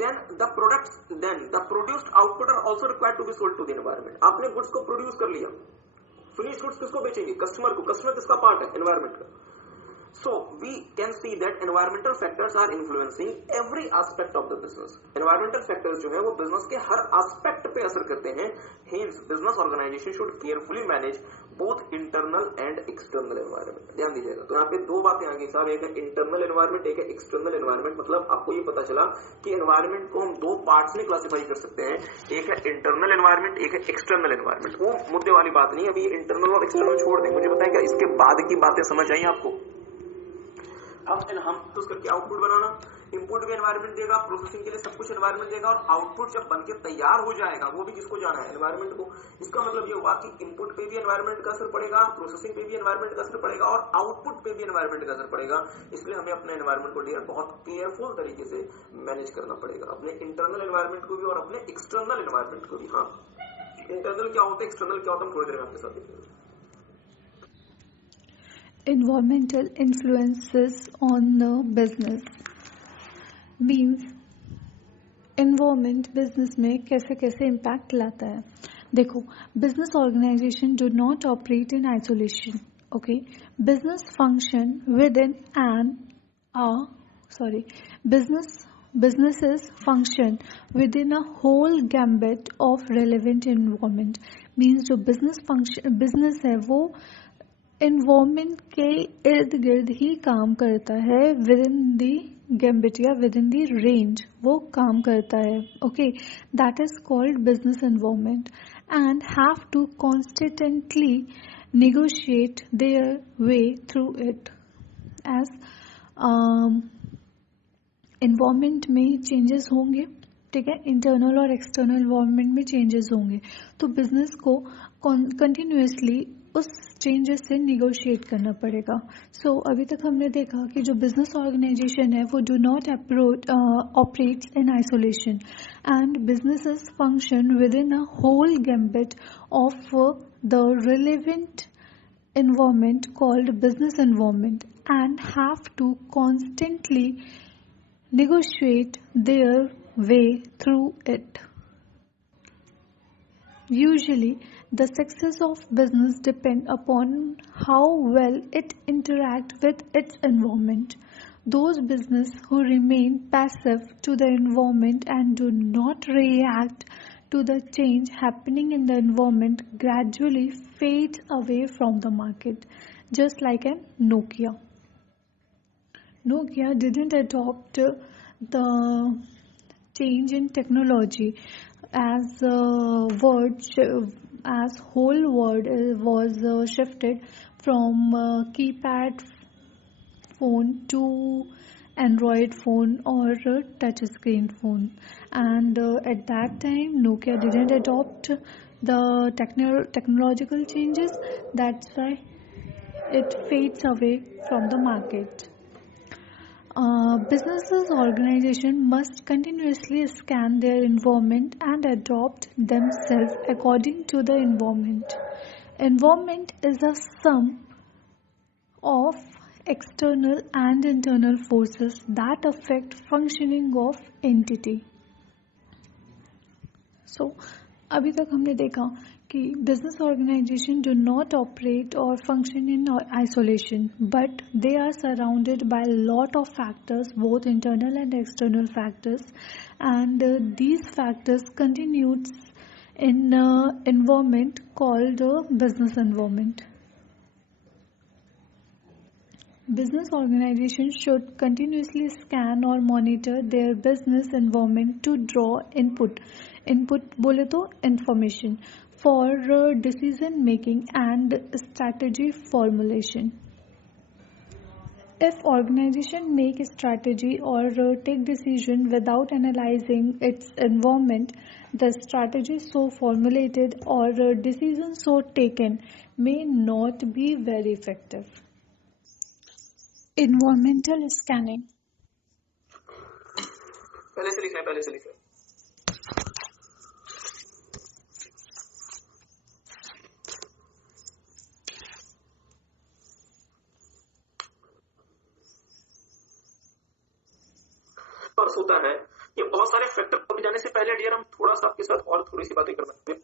Then the products, then the produced output are also required to be sold to the environment. आपने गुड्स को प्रोड्यूस कर लिया, फिनिश गुड्स किसको बेचेंगे? कस्टमर को। कस्टमर किसका पार्ट है? एनवायरमेंट का। So we can see that environmental factors are influencing every aspect of the business. Environmental factors जो है वो business के हर aspect पे असर करते हैं. Hence, business organization should carefully manage both internal and external environment. ध्यान दीजिएगा। तो यहाँ पे 2 बातें आ गई साहब, एक है internal environment, एक है external environment। मतलब आपको ये पता चला कि environment को हम 2 पार्ट्स में क्लासिफाई कर सकते हैं, एक है internal environment, एक है external environment। वो मुद्दे वाली बात नहीं, अभी internal और external छोड़ दें। मुझे बताएं क्या इसके बाद की बातें समझ आई आपको? हम तो करके आउटपुट बनाना, इनपुट भी एनवायरमेंट देगा, प्रोसेसिंग के लिए सब कुछ एनवायरमेंट देगा, और आउटपुट जब बनके तैयार हो जाएगा वो भी किसको जाना है? एनवायरमेंट को। इसका मतलब ये हुआ कि इनपुट पे भी एनवायरमेंट का असर पड़ेगा, प्रोसेसिंग पे भी एनवायरमेंट का असर पड़ेगा, और आउटपुट पे भी एनवायरमेंट का असर पड़ेगा। इसलिए हमें अपने एनवायरमेंट को डियर बहुत केयरफुल तरीके से मैनेज करना पड़ेगा, अपने इंटरनल एनवायरमेंट को भी और अपने एक्सटर्नल एनवायरमेंट को भी। हाँ, इंटरनल क्या होता है, एक्सटर्नल क्या होता है, हम थोड़ी देर में आपके साथ देखेंगे। Environmental influences on the business means environment business में कैसे कैसे impact लाता है। देखो, business organization do not operate in isolation. Okay, business function within businesses function within a whole gambit of relevant environment. Means जो business है वो environment के इर्द गिर्द ही काम करता है, विद इन दी गैम्बिट या विद इन दी रेंज वो काम करता है। Okay, that is called business environment and have to constantly negotiate their way through it. As environment में चेंजेस होंगे, ठीक है, इंटरनल और एक्सटर्नल एनवायरमेंट में चेंजेस होंगे, तो बिजनेस को कंटिन्यूसली उस चेंजेस से निगोशिएट करना पड़ेगा। सो अभी तक हमने देखा कि जो बिजनेस ऑर्गेनाइजेशन है वो do not operates in isolation and businesses function within a whole gambit of the relevant environment called business environment and have to constantly negotiate their way through it. Usually, the success of business depends upon how well it interacts with its environment. Those business who remain passive to the environment and do not react to the change happening in the environment gradually fades away from the market, just like an Nokia. Nokia didn't adopt the change in technology as whole world was shifted from keypad phone to Android phone or touch screen phone, and at that time Nokia didn't adopt the technological changes. That's why it fades away from the market. Businesses organization must continuously scan their environment and adopt themselves according to the environment. Environment is a sum of external and internal forces that affect functioning of entity. So, अभी तक हमने देखा कि business organization do not operate or function in isolation, but they are surrounded by a lot of factors, both internal and external factors, and these factors continues in environment called business environment. Business organizations should continuously scan or monitor their business environment to draw input. Input बोले तो information for decision making and strategy formulation. If organization make a strategy or take decision without analyzing its environment, the strategy so formulated or decision so taken may not be very effective. Environmental scanning. पहले से लिख रहे purse होता है। ये बहुत सारे factor को जाने से पहले डियर हम थोड़ा सा आपके साथ और थोड़ी सी बातें करना चाहते हैं।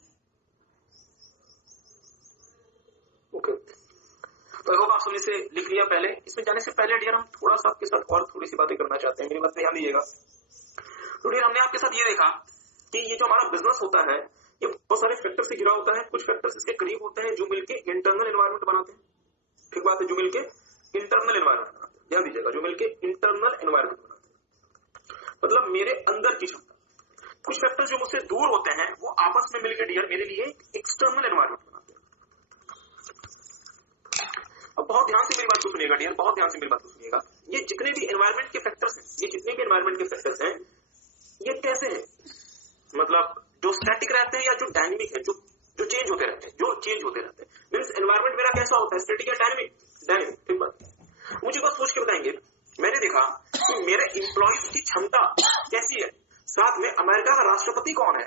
ओके, तो आई होप आप सबने से लिख लिया पहले। इसमें जाने से पहले डियर हम थोड़ा सा आपके साथ और थोड़ी सी बातें करना चाहते हैं, मेरी बात ध्यान दीजिएगा। तो डियर हमने आपके साथ ये देखा कि ये जो हमारा बिजनेस होता है ये बहुत सारे फैक्टर से घिरा होता है। कुछ फैक्टर्स इसके करीब होते हैं जो मिलके इंटरनल एनवायरनमेंट बनाते हैं। ठीक बात है, जो मिलके इंटरनल एनवायरनमेंट बनाते हैं, ध्यान दीजिएगा, जो मिलके इंटरनल एनवायरनमेंट बनाते हैं मतलब मेरे अंदर की क्षमता। कुछ फैक्टर्स जो मुझसे दूर होते हैं वो आपस में मिलकर डियर मेरे लिए एक्सटर्नल एनवायरनमेंट बनाते हैं। अब बहुत ध्यान से मेरी बात को सुनिएगा डियर, बहुत ध्यान से मेरी बात को सुनिएगा। ये जितने भी एनवायरनमेंट के फैक्टर्स हैं, ये जितने भी एनवायरनमेंट के फैक्टर्स हैं, ये कैसे हैं? मतलब जो स्टैटिक रहते हैं या जो डायनेमिक है, जो चेंज होते रहते हैं, जो चेंज होते रहते हैं। मींस एनवायरनमेंट मेरा कैसा होता है, स्टैटिक या डायनेमिक? डायनेमिक। ठीक बात। मुझे बात सोच के बताएंगे, मैंने देखा कि मेरे इंप्लॉइज की क्षमता कैसी है, साथ में अमेरिका का राष्ट्रपति कौन है,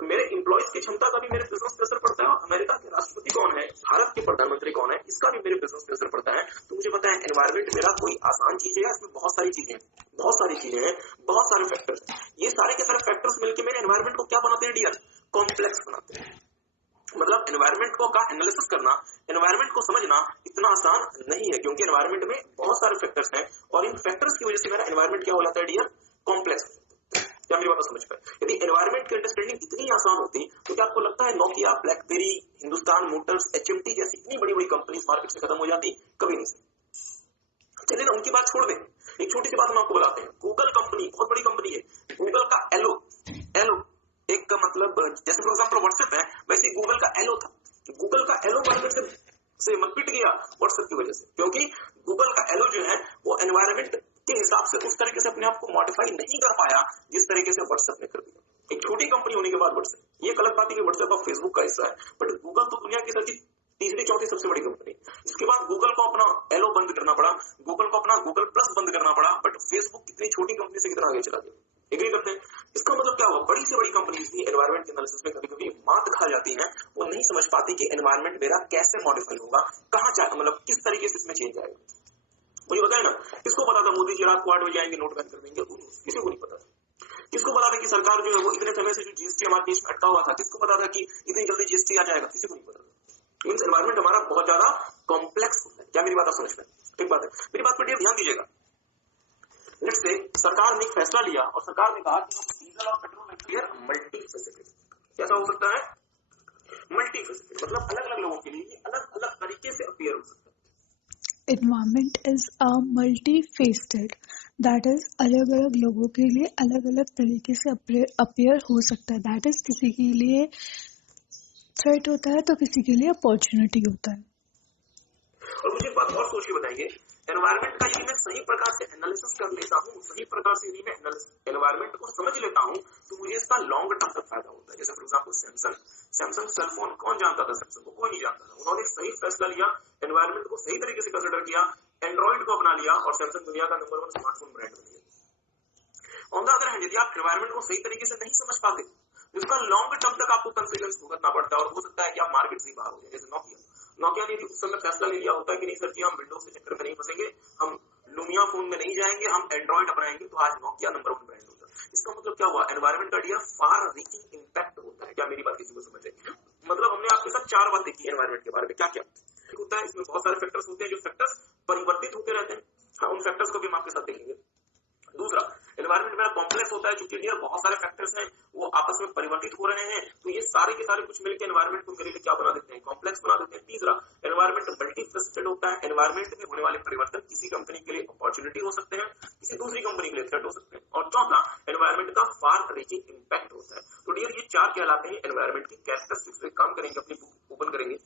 मेरे इंप्लॉइज की क्षमता का भी मेरे बिजनेस पे असर पड़ता है, और अमेरिका के राष्ट्रपति कौन है, भारत के प्रधानमंत्री कौन है, इसका भी मेरे बिजनेस पे असर पड़ता है। तो मुझे पता है एनवायरनमेंट मेरा कोई आसान चीज है या इसमें बहुत सारी चीजें हैं, बहुत सारी चीजें हैं, बहुत सारे फैक्टर्स हैं। ये सारे के सारे फैक्टर्स मिलकर मेरे एनवायरनमेंट को क्या बनाते हैं डियर? कॉम्प्लेक्स बनाते हैं। मतलब एनवायरनमेंट को का एनालिसिस करना, एनवायरनमेंट को समझना इतना आसान नहीं है, क्योंकि एनवायरनमेंट में बहुत सारे फैक्टर्स हैं और इन फैक्टर्स की वजह से मेरा एनवायरनमेंट क्या हो जाता है डियर? कॉम्प्लेक्स। क्या मेरी बात समझ पाए? यदि एनवायरनमेंट की अंडरस्टैंडिंग इतनी आसान होती तो क्या आपको लगता है Nokia, blackberry, Hindustan Motors, HMT जैसी इतनी बड़ी बड़ी कंपनीज मार्केट से खत्म हो जाती? कभी नहीं। चलिए ना उनकी बात छोड़ दें, एक छोटी सी बात हम आपको बताते हैं। गूगल कंपनी बहुत बड़ी कंपनी है, गूगल का एलो एक का मतलब जैसे फॉर एग्जांपल व्हाट्सएप है, वैसे गूगल का एलो था। गूगल का एलो मार्केट से मत पिट गया व्हाट्सएप की वजह से, क्योंकि गूगल का एलो जो है वो एनवायरनमेंट के हिसाब से उस तरीके से अपने आप को मॉडिफाई नहीं कर पाया जिस तरीके से व्हाट्सएप ने कर दिया। एक छोटी कंपनी होने के बाद व्हाट्सएप, ये गलत बात है कि व्हाट्सएप और फेसबुक का हिस्सा है, बट गूगल तो दुनिया की तीसरी चौथी सबसे बड़ी कंपनी। इसके बाद गूगल को अपना एलो बंद करना पड़ा, गूगल को अपना गूगल प्लस बंद करना पड़ा, बट फेसबुक कितनी छोटी कंपनी से कितना आगे चला गया। एग्री करते हैं? इसका मतलब क्या हुआ? बड़ी से बड़ी कंपनीज भी एनवायरनमेंट के एनालिसिस में कभी कभी मात खा जाती हैं। वो नहीं समझ पाती कि एनवायरनमेंट मेरा कैसे मॉडिफाई होगा, कहाँ मतलब किस तरीके से इसमें चेंज आएगा। मुझे बताया ना, किसको पता था मोदी जी रात को 8 बजे आएंगे, नोट बैन कर देंगे? किसी को नहीं पता था। किसको पता था कि सरकार जो है वो इतने समय से जो जीएसटी हमारे देश में अटका हुआ था, किसको पता था कि इतनी जल्दी जीएसटी आ जाएगा? किसी को नहीं पता था। मींस एनवायरनमेंट हमारा बहुत ज्यादा कॉम्प्लेक्स होता है। क्या मेरी बात आप समझ पाए? ठीक बात है, मेरी बात पर ध्यान दीजिएगा। लेट्स से सरकार ने एक फैसला लिया और सरकार ने कहा कि हम डीजल और पेट्रोल में क्लियर मल्टी फैसिलिटी। कैसा हो सकता है? मल्टी फैसिलिटी मतलब अलग अलग लोगों के लिए अलग अलग तरीके से अपीयर हो सकता है। Environment is a multifaceted, that is अलग अलग लोगों के लिए अलग अलग तरीके से अपीयर हो सकता है। that is किसी के लिए थ्रेट होता है तो किसी के लिए अपॉर्चुनिटी होता है। और मुझे एक बात और सोच के बताएंगे, एनवायरनमेंट का यदि मैं सही प्रकार से एनालिसिस कर लेता हूँ, सही प्रकार से यदि मैं एनवायरनमेंट को समझ लेता हूँ तो मुझे इसका लॉन्ग टर्म तक फायदा होता है। जैसे फॉर एग्जाम्पल सैमसंग सेलफोन कौन जानता था? सैमसंग को कोई नहीं जानता था। उन्होंने सही फैसला लिया, एनवायरनमेंट को सही तरीके से कंसिडर किया, एंड्रॉइड को अपना लिया और सैमसंग दुनिया का नंबर 1 स्मार्टफोन ब्रांड बन गया। ऑन द अदर हैंड यदि आप एनवायरनमेंट को सही तरीके से नहीं समझ पाते तो इसका लॉन्ग टर्म तक आपको कंसिक्वेंस भुगतना पड़ता है और हो सकता है कि आप मार्केट से बाहर हो जाए। जैसे नोकिया ने उस समय फैसला ले लिया होता है कि नहीं सर जी हम विंडोज के चक्कर में नहीं फंसेंगे, हम लुमिया फोन में नहीं जाएंगे, हम एंड्रॉइड अपनाएंगे, तो आज नोकिया नंबर 1 ब्रांड होता है। इसका मतलब क्या हुआ? एनवायरनमेंट का डियर फार रीचिंग इंपैक्ट होता है। क्या मेरी बात किसी को समझ है? मतलब हमने आपके साथ 4 बातें की एनवायरनमेंट के बारे में। क्या क्या होता है? इसमें बहुत सारे फैक्टर्स होते हैं, जो फैक्टर्स परिवर्तित होते रहते हैं। हाँ, उन फैक्टर्स को भी हम आपके साथ देखेंगे। दूसरा, एनवायरनमेंट मेरा कॉम्प्लेक्स होता है, चूंकि डियर बहुत सारे फैक्टर्स हैं, वो आपस में परिवर्तित हो रहे हैं, तो ये सारे के सारे कुछ मिलकर एनवायरमेंट को मेरे लिए क्या बना देते हैं, कॉम्प्लेक्स बना देते हैं। तीसरा, एनवायरमेंट मल्टीफेसेटेड होता है। एनवायरमेंट में होने वाले परिवर्तन किसी कंपनी के लिए अपॉर्चुनिटी हो सकते हैं, किसी दूसरी कंपनी के लिए थ्रेट हो सकते हैं। और चौथा, एनवायरमेंट का फार रीचिंग इम्पैक्ट होता है। तो डियर ये चार कहलाते हैं एनवायरमेंट की कैरेक्टरिस्टिक्स पे काम करेंगे, अपनी बुक ओपन करेंगे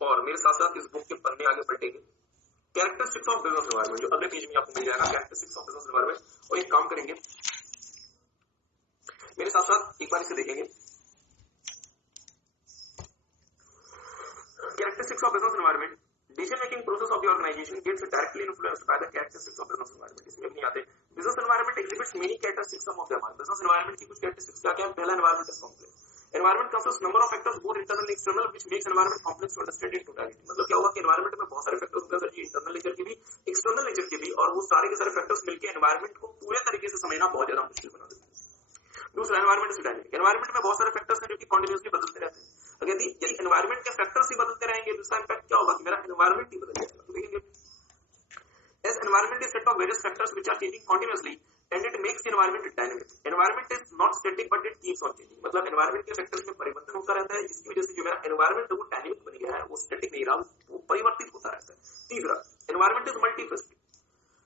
और मेरे साथ साथ इस बुक के पन्ने आगे पलटेंगे। कैरेक्टरिस्टिक्स ऑफ बिजनेस एनवायरमेंट जो अगले पेज में आपको मिल जाएगा, कैरेक्टरिस्टिक्स ऑफ बिजनेस एनवायरमेंट। और एक काम करेंगे, मेरे साथ साथ एक बार इसे देखेंगे। Characteristics of business environment, decision making process of the organisation gets directly influenced by the characteristics of business environment. इसमें नहीं आते। Business environment exhibits many characteristics of them. Business environment की कुछ कैरेक्टरिस्टिक्स क्या क्या है? पहला, environment is complex. Environment consist number of factors both internal and external which makes environment complex to understand in totality. मतलब क्या हुआ कि एनवायरमेंट में बहुत सारे फैक्टर्स होते हैं सर जी, इंटरनल नेचर के भी, एक्सटर्नल नेचर के भी, और वो सारे के सारे फैक्टर्स मिलकर एनवायरमेंट को पूरे तरीके से समझना बहुत ज्यादा मुश्किल बना देते हैं। दूसरा, एनवायरमेंट इज डायनामिक। एनवायरमेंट में बहुत सारे फैक्टर्स हैं जो कि कंटीन्यूअसली बदलते रहते हैं। यदि एनवायरमेंट के फैक्टर्स ही बदलते रहेंगे तो इसका इंपैक्ट क्या होगा कि मेरा एनवायरमेंट ही बदल जाएगा। तो देखेंगे, as environment is set of various factors which are changing continuously and it makes the environment dynamic. Environment is not static but it keeps on changing. मतलब environment के फैक्टर्स में परिवर्तन होता रहता है, जिसकी वजह से जो मेरा एनवायरमेंट है वो डायनेमिक बन गया है, वो स्टैटिक नहीं रहा, वो परिवर्तित होता रहता है। तीसरा, environment is multifaceted.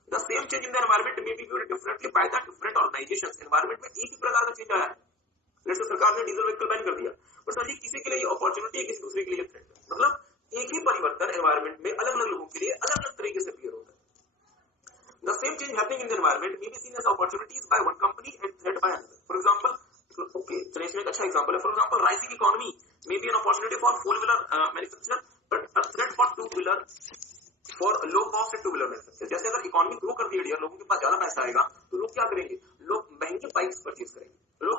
The same change in the environment may be viewed differently by the different organizations. Environment में एक ही प्रकार का चेंज आया है, जैसे सरकार ने डीजल व्हीकल बैन कर दिया, पर सर जी किसी के लिए ये अपॉर्चुनिटी है, किसी दूसरे के लिए थ्रेट है। मतलब एक ही परिवर्तन एनवायरमेंट में अलग अलग लोगों के लिए अलग अलग तरीके से अपीयर होता है। The same change happening in the environment may be seen as opportunities by one company and threat by another. For example, okay, चलिए इसमें एक अच्छा एग्जांपल है। For example, rising economy may be an opportunity for four-wheeler manufacturer, but a threat for two-wheeler, for low cost two-wheeler manufacturer. जैसे अगर economy grow कर रही है, लोगों के पास ज्यादा पैसा आएगा, तो लोग क्या करेंगे? लोग महंगी बाइक्स परचेज करेंगे, लोग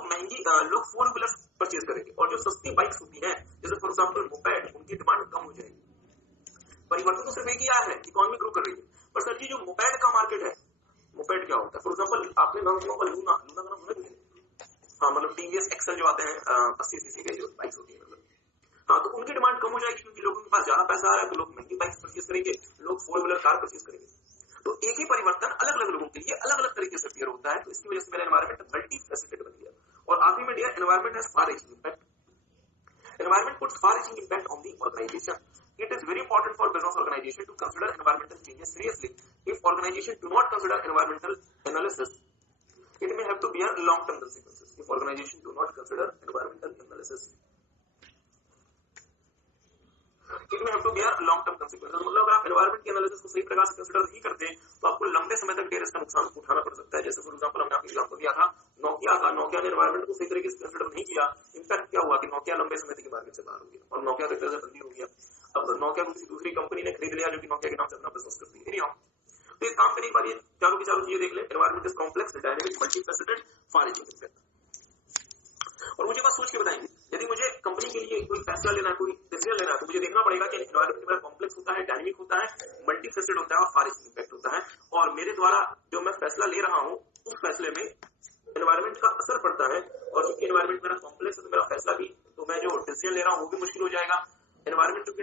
फोर व्हीलर परचेज करेंगे, और जो सस्ती बाइक्स होती हैं, जैसे फॉर एग्जाम्पल मोपेड, उनकी डिमांड कम हो जाएगी। परिवर्तन तो सिर्फ एक ही आया है, इकोनॉमी ग्रो कर रही है। पर सर जी जो मोपेड का मार्केट है, मोपेड क्या होता है? फॉर एग्जाम्पल आपने नाम सुना होगा लूना, लूना का नाम सुना है? हाँ, मतलब टीवीएस एक्सेल जो आते हैं 80 सीसी के जो बाइक्स होती है, मतलब हाँ, तो उनकी डिमांड कम हो जाएगी क्योंकि लोगों के पास ज्यादा पैसा आ रहा है, तो लोग महंगी बाइक्स परचेज करेंगे, लोग फोर व्हीलर कार परचेज करेंगे। तो एक ही परिवर्तन अलग अलग लोगों के लिए अलग अलग तरीके से अपीयर होता है, तो इसकी वजह से मेरा एनवायरमेंट मल्टीफेसेटेड बन गया। और आखिरी में dear, environment has far reaching impact. Environment puts far reaching impact on the organisation. It is very important for business organization to consider environmental changes seriously. If organization do not consider environmental analysis, it may have to bear long-term consequences. If organization do not consider environmental analysis, it may have to bear long-term consequences. मतलब अगर आप environment के analysis को सही प्रकार से consider नहीं करते, तो आपको लंबे समय तक इसका नुकसान उठाना पड़ सकता है। जैसे फॉर एग्जाम्पल हमने आपको एग्जाम्पल दिया था नोकिया ने एनवायरमेंट को सही तरीके से कंसिडर नहीं किया। इम्पैक्ट क्या हुआ कि नोकिया लंबे समय तक मार्केट से बाहर हो गया और नोकिया एक तरह से बंदी हो गया। अब नोकिया को किसी दूसरी कंपनी ने खरीद लिया जो कि नोकिया के नाम से अपना बिजनेस करती है। तो एक काम करने के बाद ये चारों की चारों चीजें देख ले, environment is complex, dynamic, multifaceted, far reaching impact. और मुझे बात सोच के बताएंगे, यदि मुझे कंपनी के लिए कोई फैसला लेना है, कोई डिसीजन लेना है, तो मुझे देखना पड़ेगा कि एनवायरमेंट मेरा कॉम्प्लेक्स होता है, डायनेमिक होता है, मल्टीफेसेटेड होता है और फार रीचिंग इम्पैक्ट होता है। और मेरे द्वारा जो मैं फैसला ले रहा हूँ उस फैसले में एनवायरमेंट का असर पड़ता है, और चूंकि एनवायरमेंट मेरा कॉम्प्लेक्स है तो मेरा फैसला भी, तो मैं जो डिसीजन ले रहा हूँ वो भी मुश्किल हो जाएगा। एनवायरमेंट चूंकि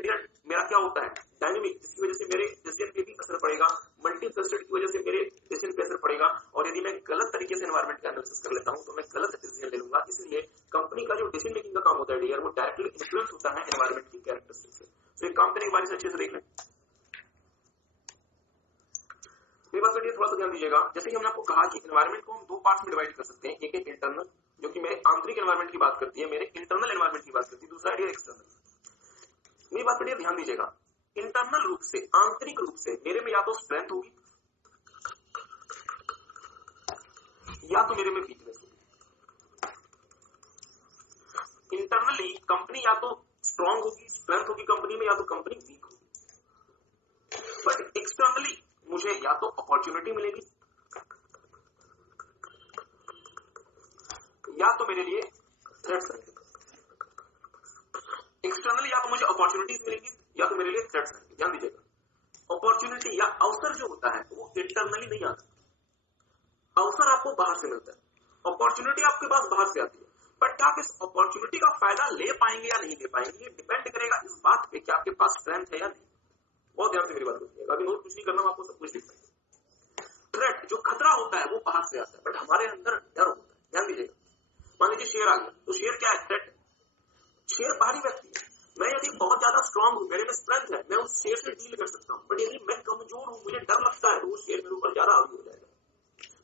मेरा क्या होता है, डायनेमिक, जिसकी वजह से मेरे डिसीजन पे भी असर पड़ेगा, मल्टीफेसेटेड की वजह से मेरे डिसीजन पे असर पड़ेगा। और यदि मैं गलत तरीके से एनवायरमेंट का एनालिसिस कर लेता हूँ तो मैं गलत डिसीजन ले लूंगा। इसलिए कंपनी का जो डिसीजन मेकिंग का काम होता है डियर, वो डायरेक्टली इन्फ्लुएंस होता है एनवायरमेंट की कैरेक्टरिस्टिक्स से। तो एक काम करने के बाद इसे अच्छे से देख लें। मेरी बात करिए, थोड़ा सा ध्यान दीजिएगा। जैसे कि हमने आपको कहा कि एनवायरमेंट को हम दो पार्ट्स में डिवाइड कर सकते हैं, एक है इंटरनल जो कि मेरे आंतरिक एनवायरमेंट की बात करती है, मेरे इंटरनल एनवायरमेंट की बात करती है, दूसरा है एक्सटर्नल। मेरी बात करिए, ध्यान दीजिएगा। इंटरनल रूप से, आंतरिक रूप से मेरे में या तो स्ट्रेंथ होगी या तो मेरे में वीकनेस होगी। इंटरनली कंपनी या तो स्ट्रॉन्ग होगी, स्ट्रेंथ होगी कंपनी में, या तो कंपनी वीक होगी। बट एक्सटर्नली मुझे या तो अपॉर्चुनिटी मिलेगी या तो मेरे लिए थ्रेट्स रहेंगे। एक्सटर्नली या तो मुझे अपॉर्चुनिटीज मिलेंगी या तो मेरे लिए थ्रेट्स रहेंगे। ध्यान दीजिएगा, अपॉर्चुनिटी या अवसर जो होता है वो इंटरनली नहीं आता, अवसर आपको बाहर से मिलता है, अपॉर्चुनिटी आपके पास बाहर से आती है। बट आप इस अपॉर्चुनिटी का फायदा ले पाएंगे या नहीं ले पाएंगे, ये डिपेंड करेगा इस बात पे कि आपके पास स्ट्रेंथ है या नहीं। बहुत ध्यान से मेरी बात सुनिएगा, अभी नोट कुछ नहीं करना, आपको सब कुछ लिखना है। थ्रेट जो खतरा होता है वो बाहर से आता है, बट हमारे अंदर डर होता है। ध्यान दीजिएगा, मान लीजिए शेयर आ गया, तो शेयर क्या है? थ्रेट। शेयर बाहरी व्यक्ति है। मैं यदि बहुत ज्यादा स्ट्रांग हूं, मेरे में स्ट्रेंथ है, मैं उस शेयर से डील कर सकता हूं, बट यदि मैं कमजोर हूं, मुझे डर लगता है, तो वो शेयर मेरे ऊपर ज्यादा हावी हो जाएगा।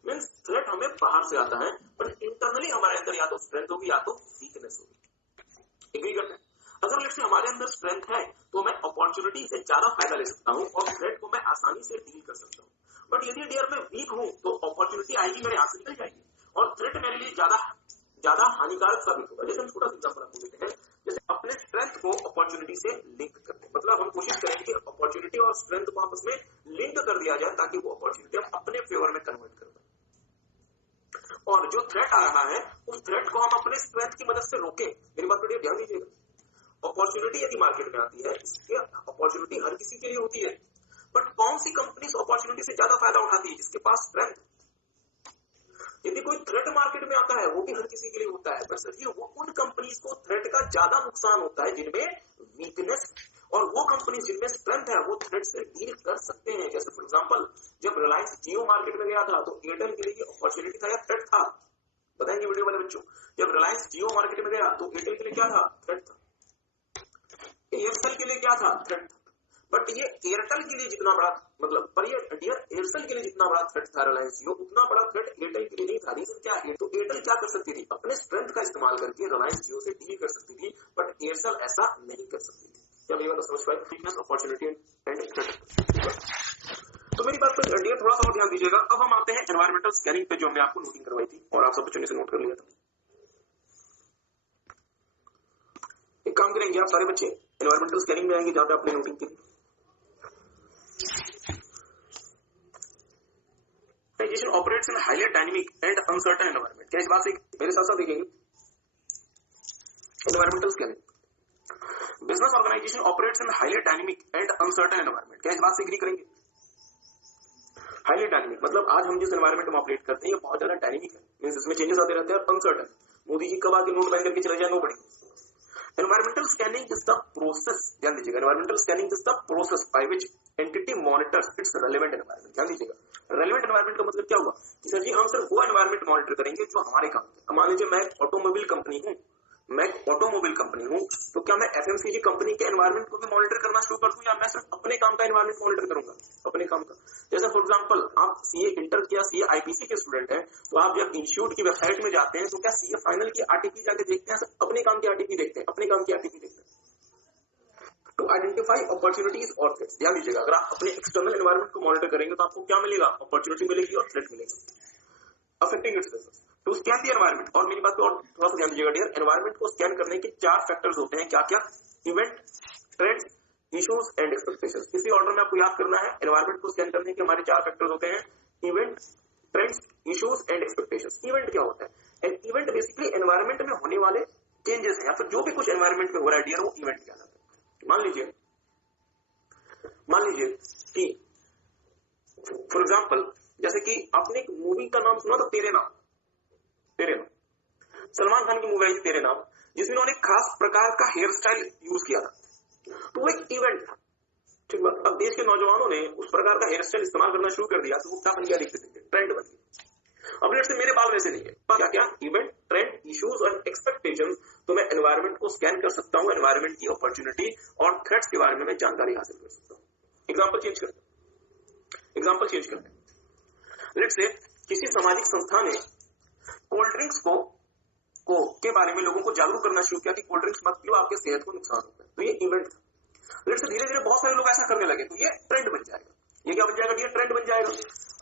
मीन्स थ्रेट हमें बाहर से आता है, पर इंटरनली हमारे अंदर या तो स्ट्रेंथ होगी या तो वीकनेस होगी। एग्री करते हैं? अगर लेट्स से हमारे अंदर स्ट्रेंथ है तो मैं अपॉर्चुनिटी से ज्यादा फायदा ले सकता हूं और थ्रेट को मैं आसानी से डील कर सकता हूं। बट यदि डियर मैं वीक हूं तो अपॉर्चुनिटी आएगी, मेरे हाथ से निकल जाएगी और थ्रेट मेरे लिए ज्यादा हानिकारक साबित होगा। जैसे हम छोटा सा एग्जांपल आपको देते हैं, जैसे अपने स्ट्रेंथ को अपॉर्चुनिटी से लिंक करते हैं, मतलब हम कोशिश करें कि अपॉर्चुनिटी और स्ट्रेंथ को आपस में लिंक कर दिया जाए ताकि वो अपॉर्चुनिटी हम अपने फेवर में कन्वर्ट कर पाए। और जो थ्रेट आ रहा है उस थ्रेट को हम अपने स्ट्रेंथ की मदद से रोकें। मेरी बात पर ध्यान दीजिएगा। अपॉर्चुनिटी यदि मार्केट में आती है, इसकी अपॉर्चुनिटी हर किसी के लिए होती है, बट कौन सी कंपनी इस अपॉर्चुनिटी से ज्यादा फायदा उठाती है? जिसके पास स्ट्रेंथ। यदि कोई थ्रेट मार्केट में आता है, वो भी हर किसी के लिए होता है, पर सभी वो उन कंपनीज को थ्रेट का ज्यादा नुकसान होता है जिनमें वीकनेस, और वो कंपनी जिनमें स्ट्रेंथ है वो थ्रेट से डील कर सकते हैं। जैसे फॉर एग्जांपल, जब रिलायंस जियो मार्केट में गया था तो एयरटेल के लिए अपॉर्चुनिटी था या थ्रेट था? बताएंगे वीडियो वाले बच्चों। जब रिलायंस जियो मार्केट में गया तो एयरटेल के लिए क्या था? थ्रेट था। एयरसेल के लिए क्या था? थ्रेट था। बट ये एयरटेल के लिए जितना बड़ा, मतलब पर ये एयरसेल के लिए जितना बड़ा थ्रेट था रिलायंस जियो, उतना बड़ा थ्रेट एयरटेल के लिए नहीं था। रीजन क्या है? तो एयरटेल क्या कर सकती थी? अपने स्ट्रेंथ का इस्तेमाल करके रिलायंस जियो से डील कर सकती थी, बट एयरसेल ऐसा नहीं कर सकती थी। क्या मेरी बात समझ पाए? Weakness, opportunity and threat. तो मेरी बात पर डियर थोड़ा सा और ध्यान दीजिएगा। अब हम आते हैं एनवायरमेंटल स्कैनिंग पे, जो हमने आपको नोटिंग करवाई थी और आप सब बच्चों ने इसे नोट कर लिया था। एक काम करेंगे आप सारे बच्चे एनवायरमेंटल स्कैनिंग में आएंगे जहां पे आपने नोटिंग की। Organisation operates in highly dynamic and uncertain environment. क्या इस बात से मेरे साथ साथ देखेंगे? Environmental scanning. Business organisation operates in highly dynamic and uncertain environment. क्या इस बात से एग्री करेंगे? हाईली डायनामिक मतलब आज हम जिस एनवायरनमेंट में ऑपरेट करते हैं ये बहुत ज्यादा डायनामिक है, मींस इसमें चेंजेस आते रहते हैं, और अनसर्टेन। मोदी जी कब आके नोट बैन करके चले जाए, नो बड़ी। Environmental scanning is the process, ध्यान दीजिएगा, environmental scanning is the process by which entity monitors its relevant environment। ध्यान दीजिएगा, relevant environment का मतलब क्या हुआ कि सर जी हम सिर्फ वो environment monitor करेंगे जो हमारे काम है। मान लीजिए मैं ऑटोमोबाइल कंपनी हूँ, तो क्या मैं एफएमसीजी कंपनी के एनवायरनमेंट को भी मॉनिटर करना शुरू कर दूं, या मैं सिर्फ अपने काम का एनवायरनमेंट मॉनिटर करूंगा? अपने काम का। जैसे फॉर एग्जांपल आप सीए इंटर किया, सीए आईपीसी के स्टूडेंट हैं, तो आप जब इंस्टीट्यूट की वेबसाइट में जाते हैं तो क्या सीए फाइनल की आरटीपी जाके देखते हैं? अपने काम की आरटीपी देखते हैं, अपने काम की आरटीपी देखते हैं। टू आइडेंटिफाई अपॉर्चुनिटीज और थ्रेट्स। ध्यान दीजिएगा, अगर आप अपने एक्सटर्नल एनवायरनमेंट को मॉनिटर करेंगे तो आपको क्या मिलेगा? अपॉर्चुनिटी मिलेगी और थ्रेट मिलेगी। Affecting its business to scan the environment. और मेरी बात को और थोड़ा सा ध्यान दीजिएगा डियर, एनवायरनमेंट को स्कैन करने के 4 फैक्टर्स होते हैं। क्या क्या? Event, trends, issues and expectations. इसी ऑर्डर में आपको याद करना है। एनवायरनमेंट को स्कैन करने के हमारे 4 फैक्टर्स होते हैं, event, trends, issues and expectations. Event क्या होता है? एन इवेंट बेसिकली एनवायरनमेंट में होने वाले चेंजेस है, या फिर जो भी कुछ एनवायरनमेंट में हो रहा है डियर, वो इवेंट कहलाता है। मान लीजिए कि फॉर एग्जाम्पल, जैसे कि आपने एक मूवी का नाम सुना था, तेरे नाम। सलमान खान की मूवी आई थी तेरे नाम, जिसमें उन्होंने खास प्रकार का हेयर स्टाइल यूज किया था, तो वो एक इवेंट था। ठीक बात। अब देश के नौजवानों ने उस प्रकार का हेयर स्टाइल इस्तेमाल करना शुरू कर दिया, तो वो क्या बन गया? देखते ट्रेंड बन गया। अब जैसे मेरे बाल वैसे नहीं है, क्या क्या? इवेंट, ट्रेंड, इश्यूज और एक्सपेक्टेशंस। तो मैं एनवायरनमेंट को स्कैन कर सकता हूँ, एनवायरनमेंट की अपॉर्चुनिटी और थ्रेट्स के बारे में मैं जानकारी हासिल कर सकता हूँ। एग्जाम्पल चेंज करते हैं। लेट्स से किसी सामाजिक संस्था ने कोल्ड ड्रिंक्स को के बारे में लोगों को जागरूक करना शुरू किया कि कोल्ड ड्रिंक्स मत पियो, आपके सेहत को नुकसान होता है। तो ये इवेंट था। लेट्स से धीरे धीरे बहुत सारे लोग ऐसा करने लगे, तो ये ट्रेंड बन जाएगा। ये क्या बन जाएगा? ये ट्रेंड बन जाएगा।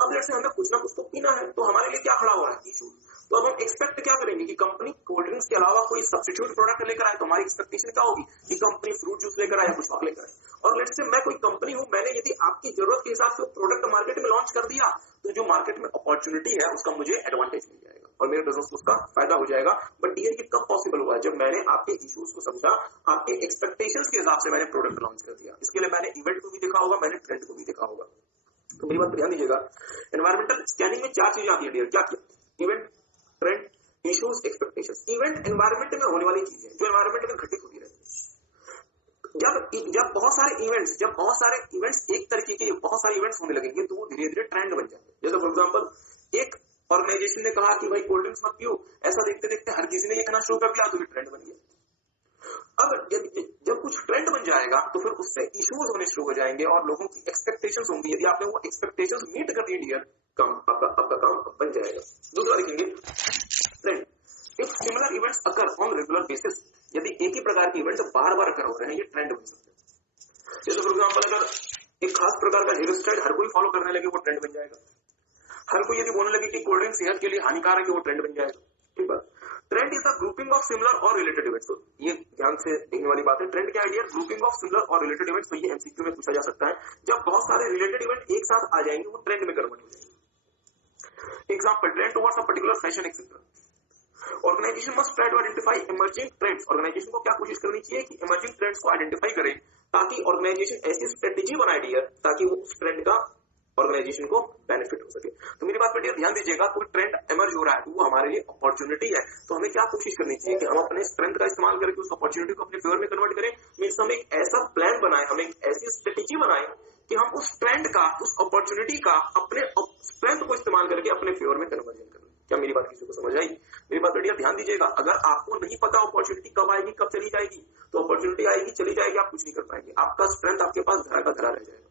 अब लेट्स से हमें कुछ ना कुछ तो पीना है, तो हमारे लिए क्या खड़ा हो रहा है? इशू। तो अब हम एक्सपेक्ट क्या करेंगे कि कंपनी कोल्ड ड्रिंक्स के अलावा कोई सब्स्टिट्यूट प्रोडक्ट लेकर आए, तो हमारी एक्सपेक्टेशन क्या होगी कि कंपनी फ्रूट जूस लेकर आए, कुछ और लेकर आए। और लेट्स से मैं कोई कंपनी हूं, मैंने यदि आपकी जरूरत के हिसाब से प्रोडक्ट मार्केट में लॉन्च कर दिया, तो जो मार्केट में अपॉर्चुनिटी है उसका मुझे एडवांटेज मिल जाएगा और मेरे बिजनेस को उसका फायदा हो जाएगा। बट ये कब पॉसिबल हुआ? जब मैंने आपके इश्यूज को समझा, आपके एक्सपेक्टेशंस के हिसाब से मैंने प्रोडक्ट लॉन्च कर दिया। इसके लिए मैंने इवेंट को भी देखा होगा, मैंने ट्रेंड को भी देखा होगा। तो मेरी बात ध्यान दीजिएगा, एनवायरमेंटल स्कैनिंग में 4 चीजें आती है डियर। क्या क्या? Event, trend, issues, expectations. Event environment में होने वाली चीजें जो एनवायरनमेंट में घटित होती रहती है। जब बहुत सारे इवेंट्स एक तरीके के बहुत सारे इवेंट्स होने लगेंगे, तो वो धीरे धीरे ट्रेंड बन जाएंगे। जैसे फॉर एग्जांपल, एक ऑर्गेनाइजेशन ने कहा कि भाई कोल्ड ड्रिंक्स मत पियो, ऐसा देखते देखते हर किसी ने ये कहना शुरू कर दिया, तो ये ट्रेंड बन गया। अब जब कुछ ट्रेंड बन जाएगा तो फिर उससे इश्यूज होने शुरू हो जाएंगे और लोगों की एक्सपेक्टेशंस होंगी। यदि आपने वो एक्सपेक्टेशंस मीट कर दी डियर, आपका काम बन जाएगा। दूसरा देखेंगे trend. If similar events occur on regular basis, यदि एक ही प्रकार के इवेंट्स बार बार अकर हो रहे हैं, ये ट्रेंड बन सकते हैं। जैसे फॉर एग्जांपल अगर एक खास प्रकार का हेयर स्टाइल हर कोई फॉलो करने लगे, वो ट्रेंड बन जाएगा। हर कोई यदि बोलने लगे कि कोल्ड ड्रिंक सेहत के लिए हानिकारक है, वो ट्रेंड बन जाएगा। ठीक है। Trend is the grouping of similar और रिलेटेड इवेंट्स। तो ये ध्यान से देखने वाली बात है। ट्रेंड क्या आइडिया? ग्रुपिंग ऑफ सिमिलर और रिलेटेड इवेंट्स। तो ये एमसीक्यू में पूछा जा सकता है। जब बहुत सारे रिलेटेड इवेंट एक साथ आ जाएंगे, वो ट्रेंड में कन्वर्ट हो जाएंगे। Example, trend towards a particular fashion etcetera. Organisation must try to identify emerging trends. Organisation को क्या कोशिश करनी चाहिए कि इमर्जिंग ट्रेंड्स को आइडेंटिफाई करे, ताकि ऑर्गेनाइजेशन ऐसी स्ट्रेटेजी बनाए डियर, ताकि वो उस ट्रेंड का ऑर्गेनाइजेशन को बेनिफिट हो सके। तो मेरी बात पर ध्यान दीजिएगा, कोई ट्रेंड इमर्ज हो रहा है तो वो हमारे लिए अपॉर्चुनिटी है। तो हमें क्या कोशिश करनी चाहिए कि हम अपने स्ट्रेंथ का इस्तेमाल करके उस अपॉर्चुनिटी को अपने फेवर में कन्वर्ट करें। मींस हम एक ऐसा प्लान बनाए, हम एक ऐसी स्ट्रेटेजी बनाए कि हम उस ट्रेंड का, उस अपॉर्चुनिटी का अपने स्ट्रेंथ को इस्तेमाल करके अपने फेवर में कन्वर्जन करें। क्या मेरी बात किसी को समझ आई? मेरी बात बढ़िया ध्यान दीजिएगा। अगर आपको नहीं पता अपॉर्चुनिटी कब आएगी, कब चली जाएगी, तो अपॉर्चुनिटी आएगी, चली जाएगी, आप कुछ नहीं कर पाएंगे। आपका स्ट्रेंथ आपके पास धरा का धरा रह जाएगा,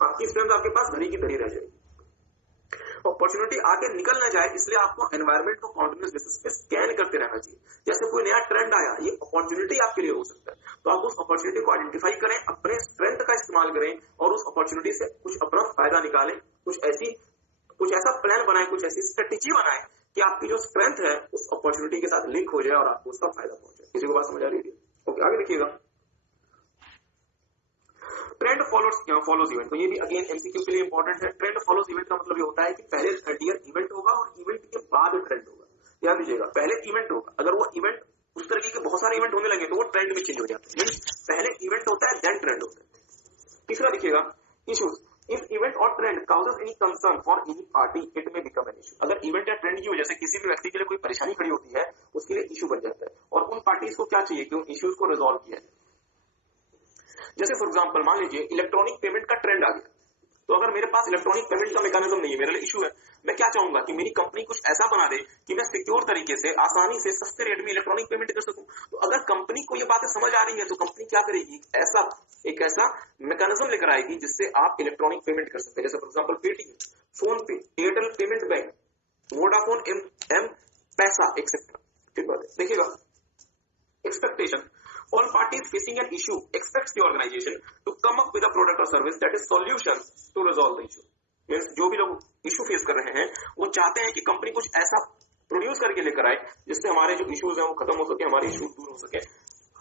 आपकी स्ट्रेंथ आपके पास धरी की धरी रह जाएगी। अपॉर्चुनिटी आगे निकल ना जाए, इसलिए आपको एनवायरमेंट को कॉन्टिन्यूस बेसिस पे स्कैन करते रहना चाहिए। जैसे कोई नया ट्रेंड आया, ये अपॉर्चुनिटी आपके लिए हो सकता है, तो आप उस अपॉर्चुनिटी को आइडेंटिफाई करें, अपने स्ट्रेंथ का इस्तेमाल करें और उस अपॉर्चुनिटी से कुछ अपना फायदा निकालें। कुछ ऐसा प्लान बनाए, कुछ ऐसी स्ट्रेटेजी बनाए कि आपकी जो स्ट्रेंथ है उस अपॉर्चुनिटी के साथ लिंक हो जाए और आपको उसका फायदा पहुंचे। किसी को बात समझ आ रही है? ओके, आगे देखिएगा। Trend follows event. तो ये भी अगेन एमसीक्यू के लिए इंपॉर्टेंट है। ट्रेंड फॉलोज इवेंट का मतलब ये होता है कि पहले इवेंट होगा और इवेंट के बाद ट्रेंड होगा। ध्यान दीजिएगा, पहले इवेंट होगा, अगर वो इवेंट उस तरीके के बहुत सारे इवेंट होने लगे तो वो ट्रेंड में चेंज हो जाता है। पहले इवेंट होता है, देन ट्रेंड होता है। तीसरा देखिएगा, इश्यूज। इफ इवेंट और trend causes any concern for any party, it में बिकम एन इशू। अगर इवेंट या ट्रेंड की वजह से किसी भी व्यक्ति के लिए कोई परेशानी खड़ी होती है, उसके लिए इशू बन जाता है और उन पार्टीज को क्या चाहिए कि उन इश्यूज को रिजॉल्व किया जाए। जैसे फॉर एग्जांपल मान लीजिए इलेक्ट्रॉनिक पेमेंट का ट्रेंड आ गया, तो अगर मेरे पास इलेक्ट्रॉनिक पेमेंट का मैकेनिज्म नहीं है, मेरे लिए इशू है, मैं क्या चाहूंगा कि मेरी कंपनी कुछ ऐसा बना दे कि मैं सिक्योर तरीके से, आसानी से, सस्ते रेट में इलेक्ट्रॉनिक पेमेंट कर सकूं। तो अगर कंपनी को ये बातें समझ आ रही है तो कंपनी क्या करेगी, एक ऐसा मैकेनिज्म लेकर आएगी जिससे आप इलेक्ट्रॉनिक पेमेंट कर सकते हैं। जैसे for example Paytm, PhonePe, Airtel payment bank, Vodafone, M Pesa etcetera. ठीक बात है। देखिएगा, expectation. All parties facing an issue expects the organization to come up with a product or service that is solution to resolve the issue. Means जो भी लोग issue face कर रहे हैं वो चाहते हैं कि कंपनी कुछ ऐसा प्रोड्यूस करके लेकर आए जिससे हमारे जो इश्यूज हैं वो खत्म हो सके, हमारे इश्यूज दूर हो सके,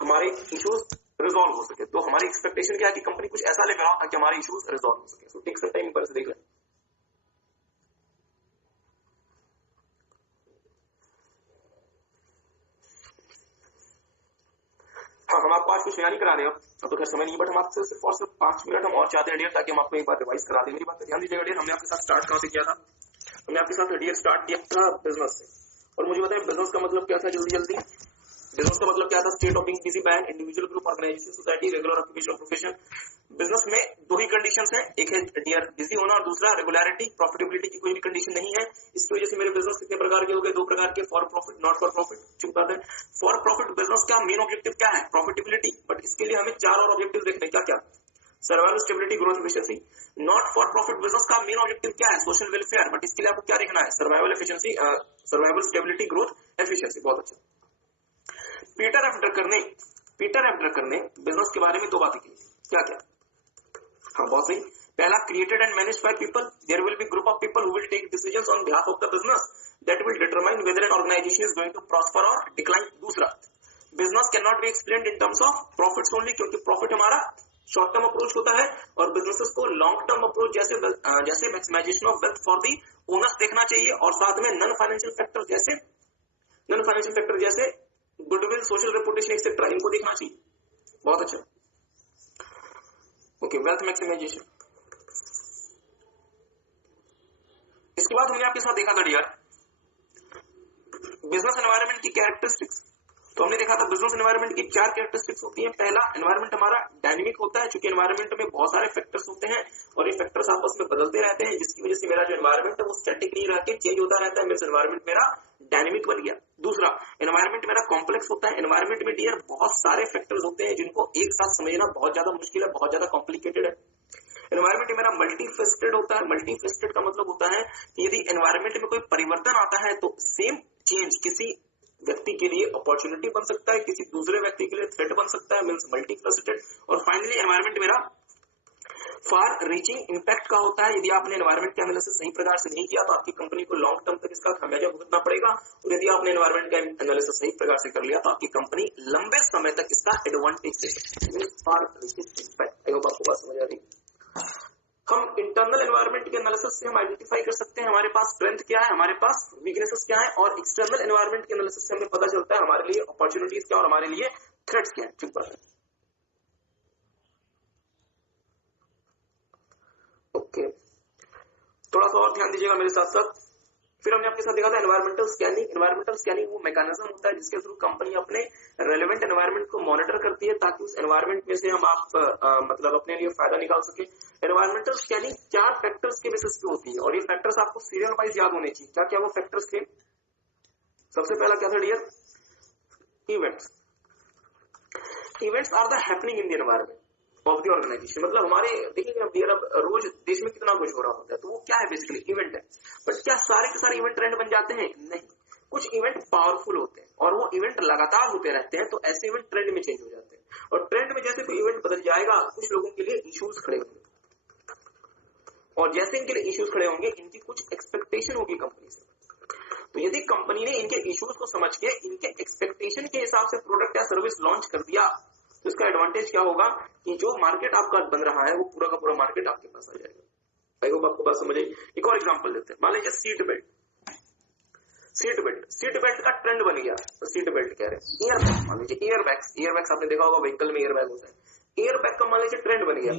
हमारे इश्यूज रिजॉल्व हो सके। तो हमारी एक्सपेक्टेशन क्या है कि कंपनी कुछ ऐसा लेकर आओ ताकि हमारे इश्यूज रिजॉल्व हो सके। सो टेक सम टाइम पर देख लें। हाँ, हम आपको आज कुछ नया नहीं करा रहे हो तो खैर समय नहीं, बट हम आपसे सिर्फ और सिर्फ 5 मिनट हम और चाहते हैं डियर, ताकि हम आपको एक बार रिवाइज करा दें। मेरी बात पे ध्यान दीजिएगा डियर। हमने आपके साथ स्टार्ट कहां से किया था? हमने आपके साथ डियर स्टार्ट किया था बिजनेस से। और मुझे बताएं बिजनेस का मतलब क्या था? जल्दी जल्दी, बिजनेस का मतलब क्या था? State of being busy by individual, group, organisation, society, regular occupation, profession. Business में दो ही कंडीशंस हैं, एक है डियर बिजी होना और दूसरा रेगुलरिटी। प्रॉफिटेबिलिटी की कोई भी कंडीशन नहीं है। इसकी वजह से मेरे बिजनेस कितने प्रकार के हो गए? 2 प्रकार के, for profit, not for profit. चुप बात है। फॉर प्रॉफिट बिजनेस का मेन ऑब्जेक्टिव क्या है? प्रॉफिटेबिलिटी। बट इसके लिए हमें 4 और ऑब्जेक्टिव देखने। क्या क्या? Survival, stability, growth, efficiency. Not for profit business का मेन ऑब्जेक्टिव क्या है? Social welfare. बट इसके लिए आपको क्या देखना है? Survival, efficiency, survival, stability, growth, efficiency. बहुत अच्छा। पीटर एफ ड्रकर ने बिजनेस के बारे में 2 बातें की। क्या क्या? हाँ, बहुत सही। पहला, created and managed by people, there will be group of people who will take decisions on behalf of the business that will determine whether an organisation is going to prosper और डिक्लाइन। दूसरा, business can not be explained in terms of profits only, क्योंकि profit हमारा short term approach होता है और businesses को long term approach जैसे maximisation of wealth for the owners देखना चाहिए, और साथ में नॉन फाइनेंशियल फैक्टर जैसे गुडविल, सोशल रेपुटेशन एक्सेट्रा, इनको देखना चाहिए। बहुत अच्छा। Okay, wealth maximisation. इसके बाद हमने आपके साथ देखा था डियर बिजनेस एनवायरनमेंट की कैरेक्टरिस्टिक्स। तो हमने देखा था बिजनेस एनवायरनमेंट की 4 कैरेक्टरिस्टिक्स होती हैं। पहला, एनवायरनमेंट हमारा डायनेमिक होता है, क्योंकि एनवायरनमेंट में बहुत सारे फैक्टर्स होते हैं और ये फैक्टर्स आपस में बदलते रहते हैं, जिसकी वजह से मेरा जो एनवायरनमेंट है वो स्टैटिक नहीं रह के चेंज होता रहता है। मींस एनवायरनमेंट मेरा डायनेमिक बन गया। दूसरा, एनवायरनमेंट मेरा कॉम्प्लेक्स होता है। एनवायरनमेंट में डियर बहुत सारे फैक्टर्स होते हैं जिनको एक साथ समझना बहुत ज्यादा मुश्किल है, बहुत ज्यादा कॉम्प्लिकेटेड है। एनवायरनमेंट मेरा मल्टीफेस्टेड होता है। मल्टीफेस्टेड का मतलब होता है कि यदि एनवायरनमेंट में कोई परिवर्तन आता है तो सेम चेंज किसी व्यक्ति के लिए अपॉर्चुनिटी बन सकता है, किसी दूसरे व्यक्ति के लिए थ्रेट बन सकता है। मींस मल्टीफेस्टेड। और फाइनली एनवायरनमेंट मेरा फार रीचिंग इम्पैक्ट का होता है। यदि आपने एनवायरनमेंट का एनालिसिस सही प्रकार से नहीं किया तो आपकी कंपनी को लॉन्ग टर्म तक इसका खामियाजा भुगतना पड़ेगा, और यदि आपने एनवायरनमेंट का एनालिसिस सही प्रकार से कर लिया तो आपकी कंपनी लंबे समय तक इसका एडवांटेज ले सकती है। फार रीचिंग इम्पैक्ट। आई होप आपको बात समझ आ रही है। हम इंटरनल एनवायरनमेंट के एनालिसिस से हम आइडेंटिफाई कर सकते हैं हमारे पास स्ट्रेंथ क्या है, हमारे पास वीकनेसेस क्या है, और एक्सटर्नल एनवायरनमेंट के एनालिसिस से हमें पता चलता है हमारे लिए अपॉर्चुनिटीज क्या और हमारे लिए थ्रेट्स क्या है। ठीक बात है। ओके, थोड़ा सा और ध्यान दीजिएगा मेरे साथ साथ। फिर हमने आपके साथ देखा था एनवायरमेंटल स्कैनिंग। एनवायरमेंटल स्कैनिंग वो मैकेनिज्म होता है जिसके थ्रू कंपनी अपने रेलेवेंट एनवायरनमेंट को मॉनिटर करती है ताकि उस एनवायरनमेंट में से हम मतलब अपने लिए फायदा निकाल सके। एनवायरमेंटल स्कैनिंग 4 फैक्टर्स के बेसिस पे होती है और ये फैक्टर्स आपको सीरियल वाइज याद होने चाहिए। क्या क्या वो फैक्टर्स थे? सबसे पहला क्या था dear? Events. Events are the happening in the environment of the organisation. मतलब हमारे देखिए अब रोज देश में कितना कुछ हो रहा होता है, तो वो क्या है? बेसिकली इवेंट है। बट क्या सारे के सारे इवेंट ट्रेंड बन जाते हैं? नहीं, कुछ इवेंट पावरफुल होते हैं और वो इवेंट लगातार होते रहते हैं, तो ऐसे इवेंट ट्रेंड में चेंज हो जाते हैं। और ट्रेंड में जैसे कोई इवेंट बदल जाएगा, कुछ लोगों के लिए इश्यूज खड़े होंगे, और जैसे इनके लिए इश्यूज खड़े होंगे, इनकी कुछ एक्सपेक्टेशन होगी कंपनी से। तो यदि कंपनी ने इनके इश्यूज को समझ के इनके एक्सपेक्टेशन के हिसाब से प्रोडक्ट या सर्विस लॉन्च कर दिया, तो इसका एडवांटेज क्या होगा कि जो मार्केट आपका बन रहा है वो पूरा का पूरा मार्केट आपके पास आ जाएगा। आई होप आपको बात समझ आई। एक और एग्जांपल लेते हैं। मान लीजिए सीट बेल्ट। सीट बेल्ट का ट्रेंड बन गया, तो सीट बेल्ट कह रहे हैं। एयरबैग, मान लीजिए एयरबैग्स आपने देखा होगा व्हीकल में एयरबैग होता है। एयरबैग का मान लीजिए ट्रेंड बन गया,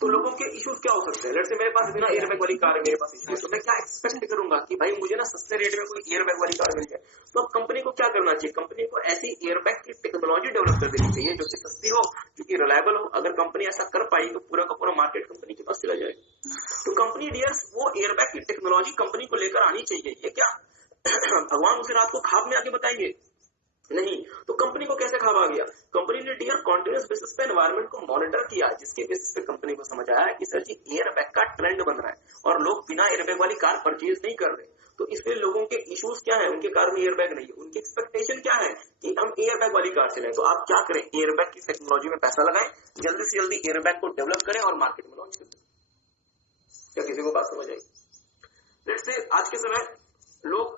तो लोगों के इश्यूज क्या हो सकते हैं? लेट्स से मेरे पास बिना एयरबैग वाली कार है, मेरे पास इश्यू है, तो मैं क्या एक्सपेक्ट करूंगा कि भाई मुझे ना सस्ते रेट में कोई एयरबैग वाली कार मिल जाए। तो अब कंपनी को क्या करना चाहिए? कंपनी को ऐसी एयरबैग की टेक्नोलॉजी डेवलप कर देनी चाहिए जो कि सस्ती हो, जो कि रिलायबल हो। अगर कंपनी ऐसा कर पाई तो पूरा का पूरा मार्केट कंपनी के पास चला जाएगा। तो कंपनी डियर्स वो एयरबैग की टेक्नोलॉजी कंपनी को लेकर आनी चाहिए। ये क्या भगवान उसे रात को ख्वाब में आके बताएंगे? नहीं। तो कंपनी को कैसे ख्वाब आ गया? कंपनी ने डियर कॉन्टिन्यूस बेसिस पे एनवायरनमेंट को मॉनिटर किया, जिसके बेसिस पे कंपनी को समझ आया कि सर जी एयरबैग का ट्रेंड बन रहा है और लोग बिना एयरबैग वाली कार परचेज नहीं कर रहे। तो इसलिए लोगों के इश्यूज क्या है? उनके कार में एयरबैग नहीं है। उनकी एक्सपेक्टेशन क्या है कि हम एयरबैग वाली कार चलाएं। तो आप क्या करें? एयरबैग की टेक्नोलॉजी में पैसा लगाएं, जल्दी से जल्दी एयरबैग को डेवलप करें और मार्केट में लॉन्च करें। क्या किसी को बात समझ आई? लेट्स से आज के समय लोग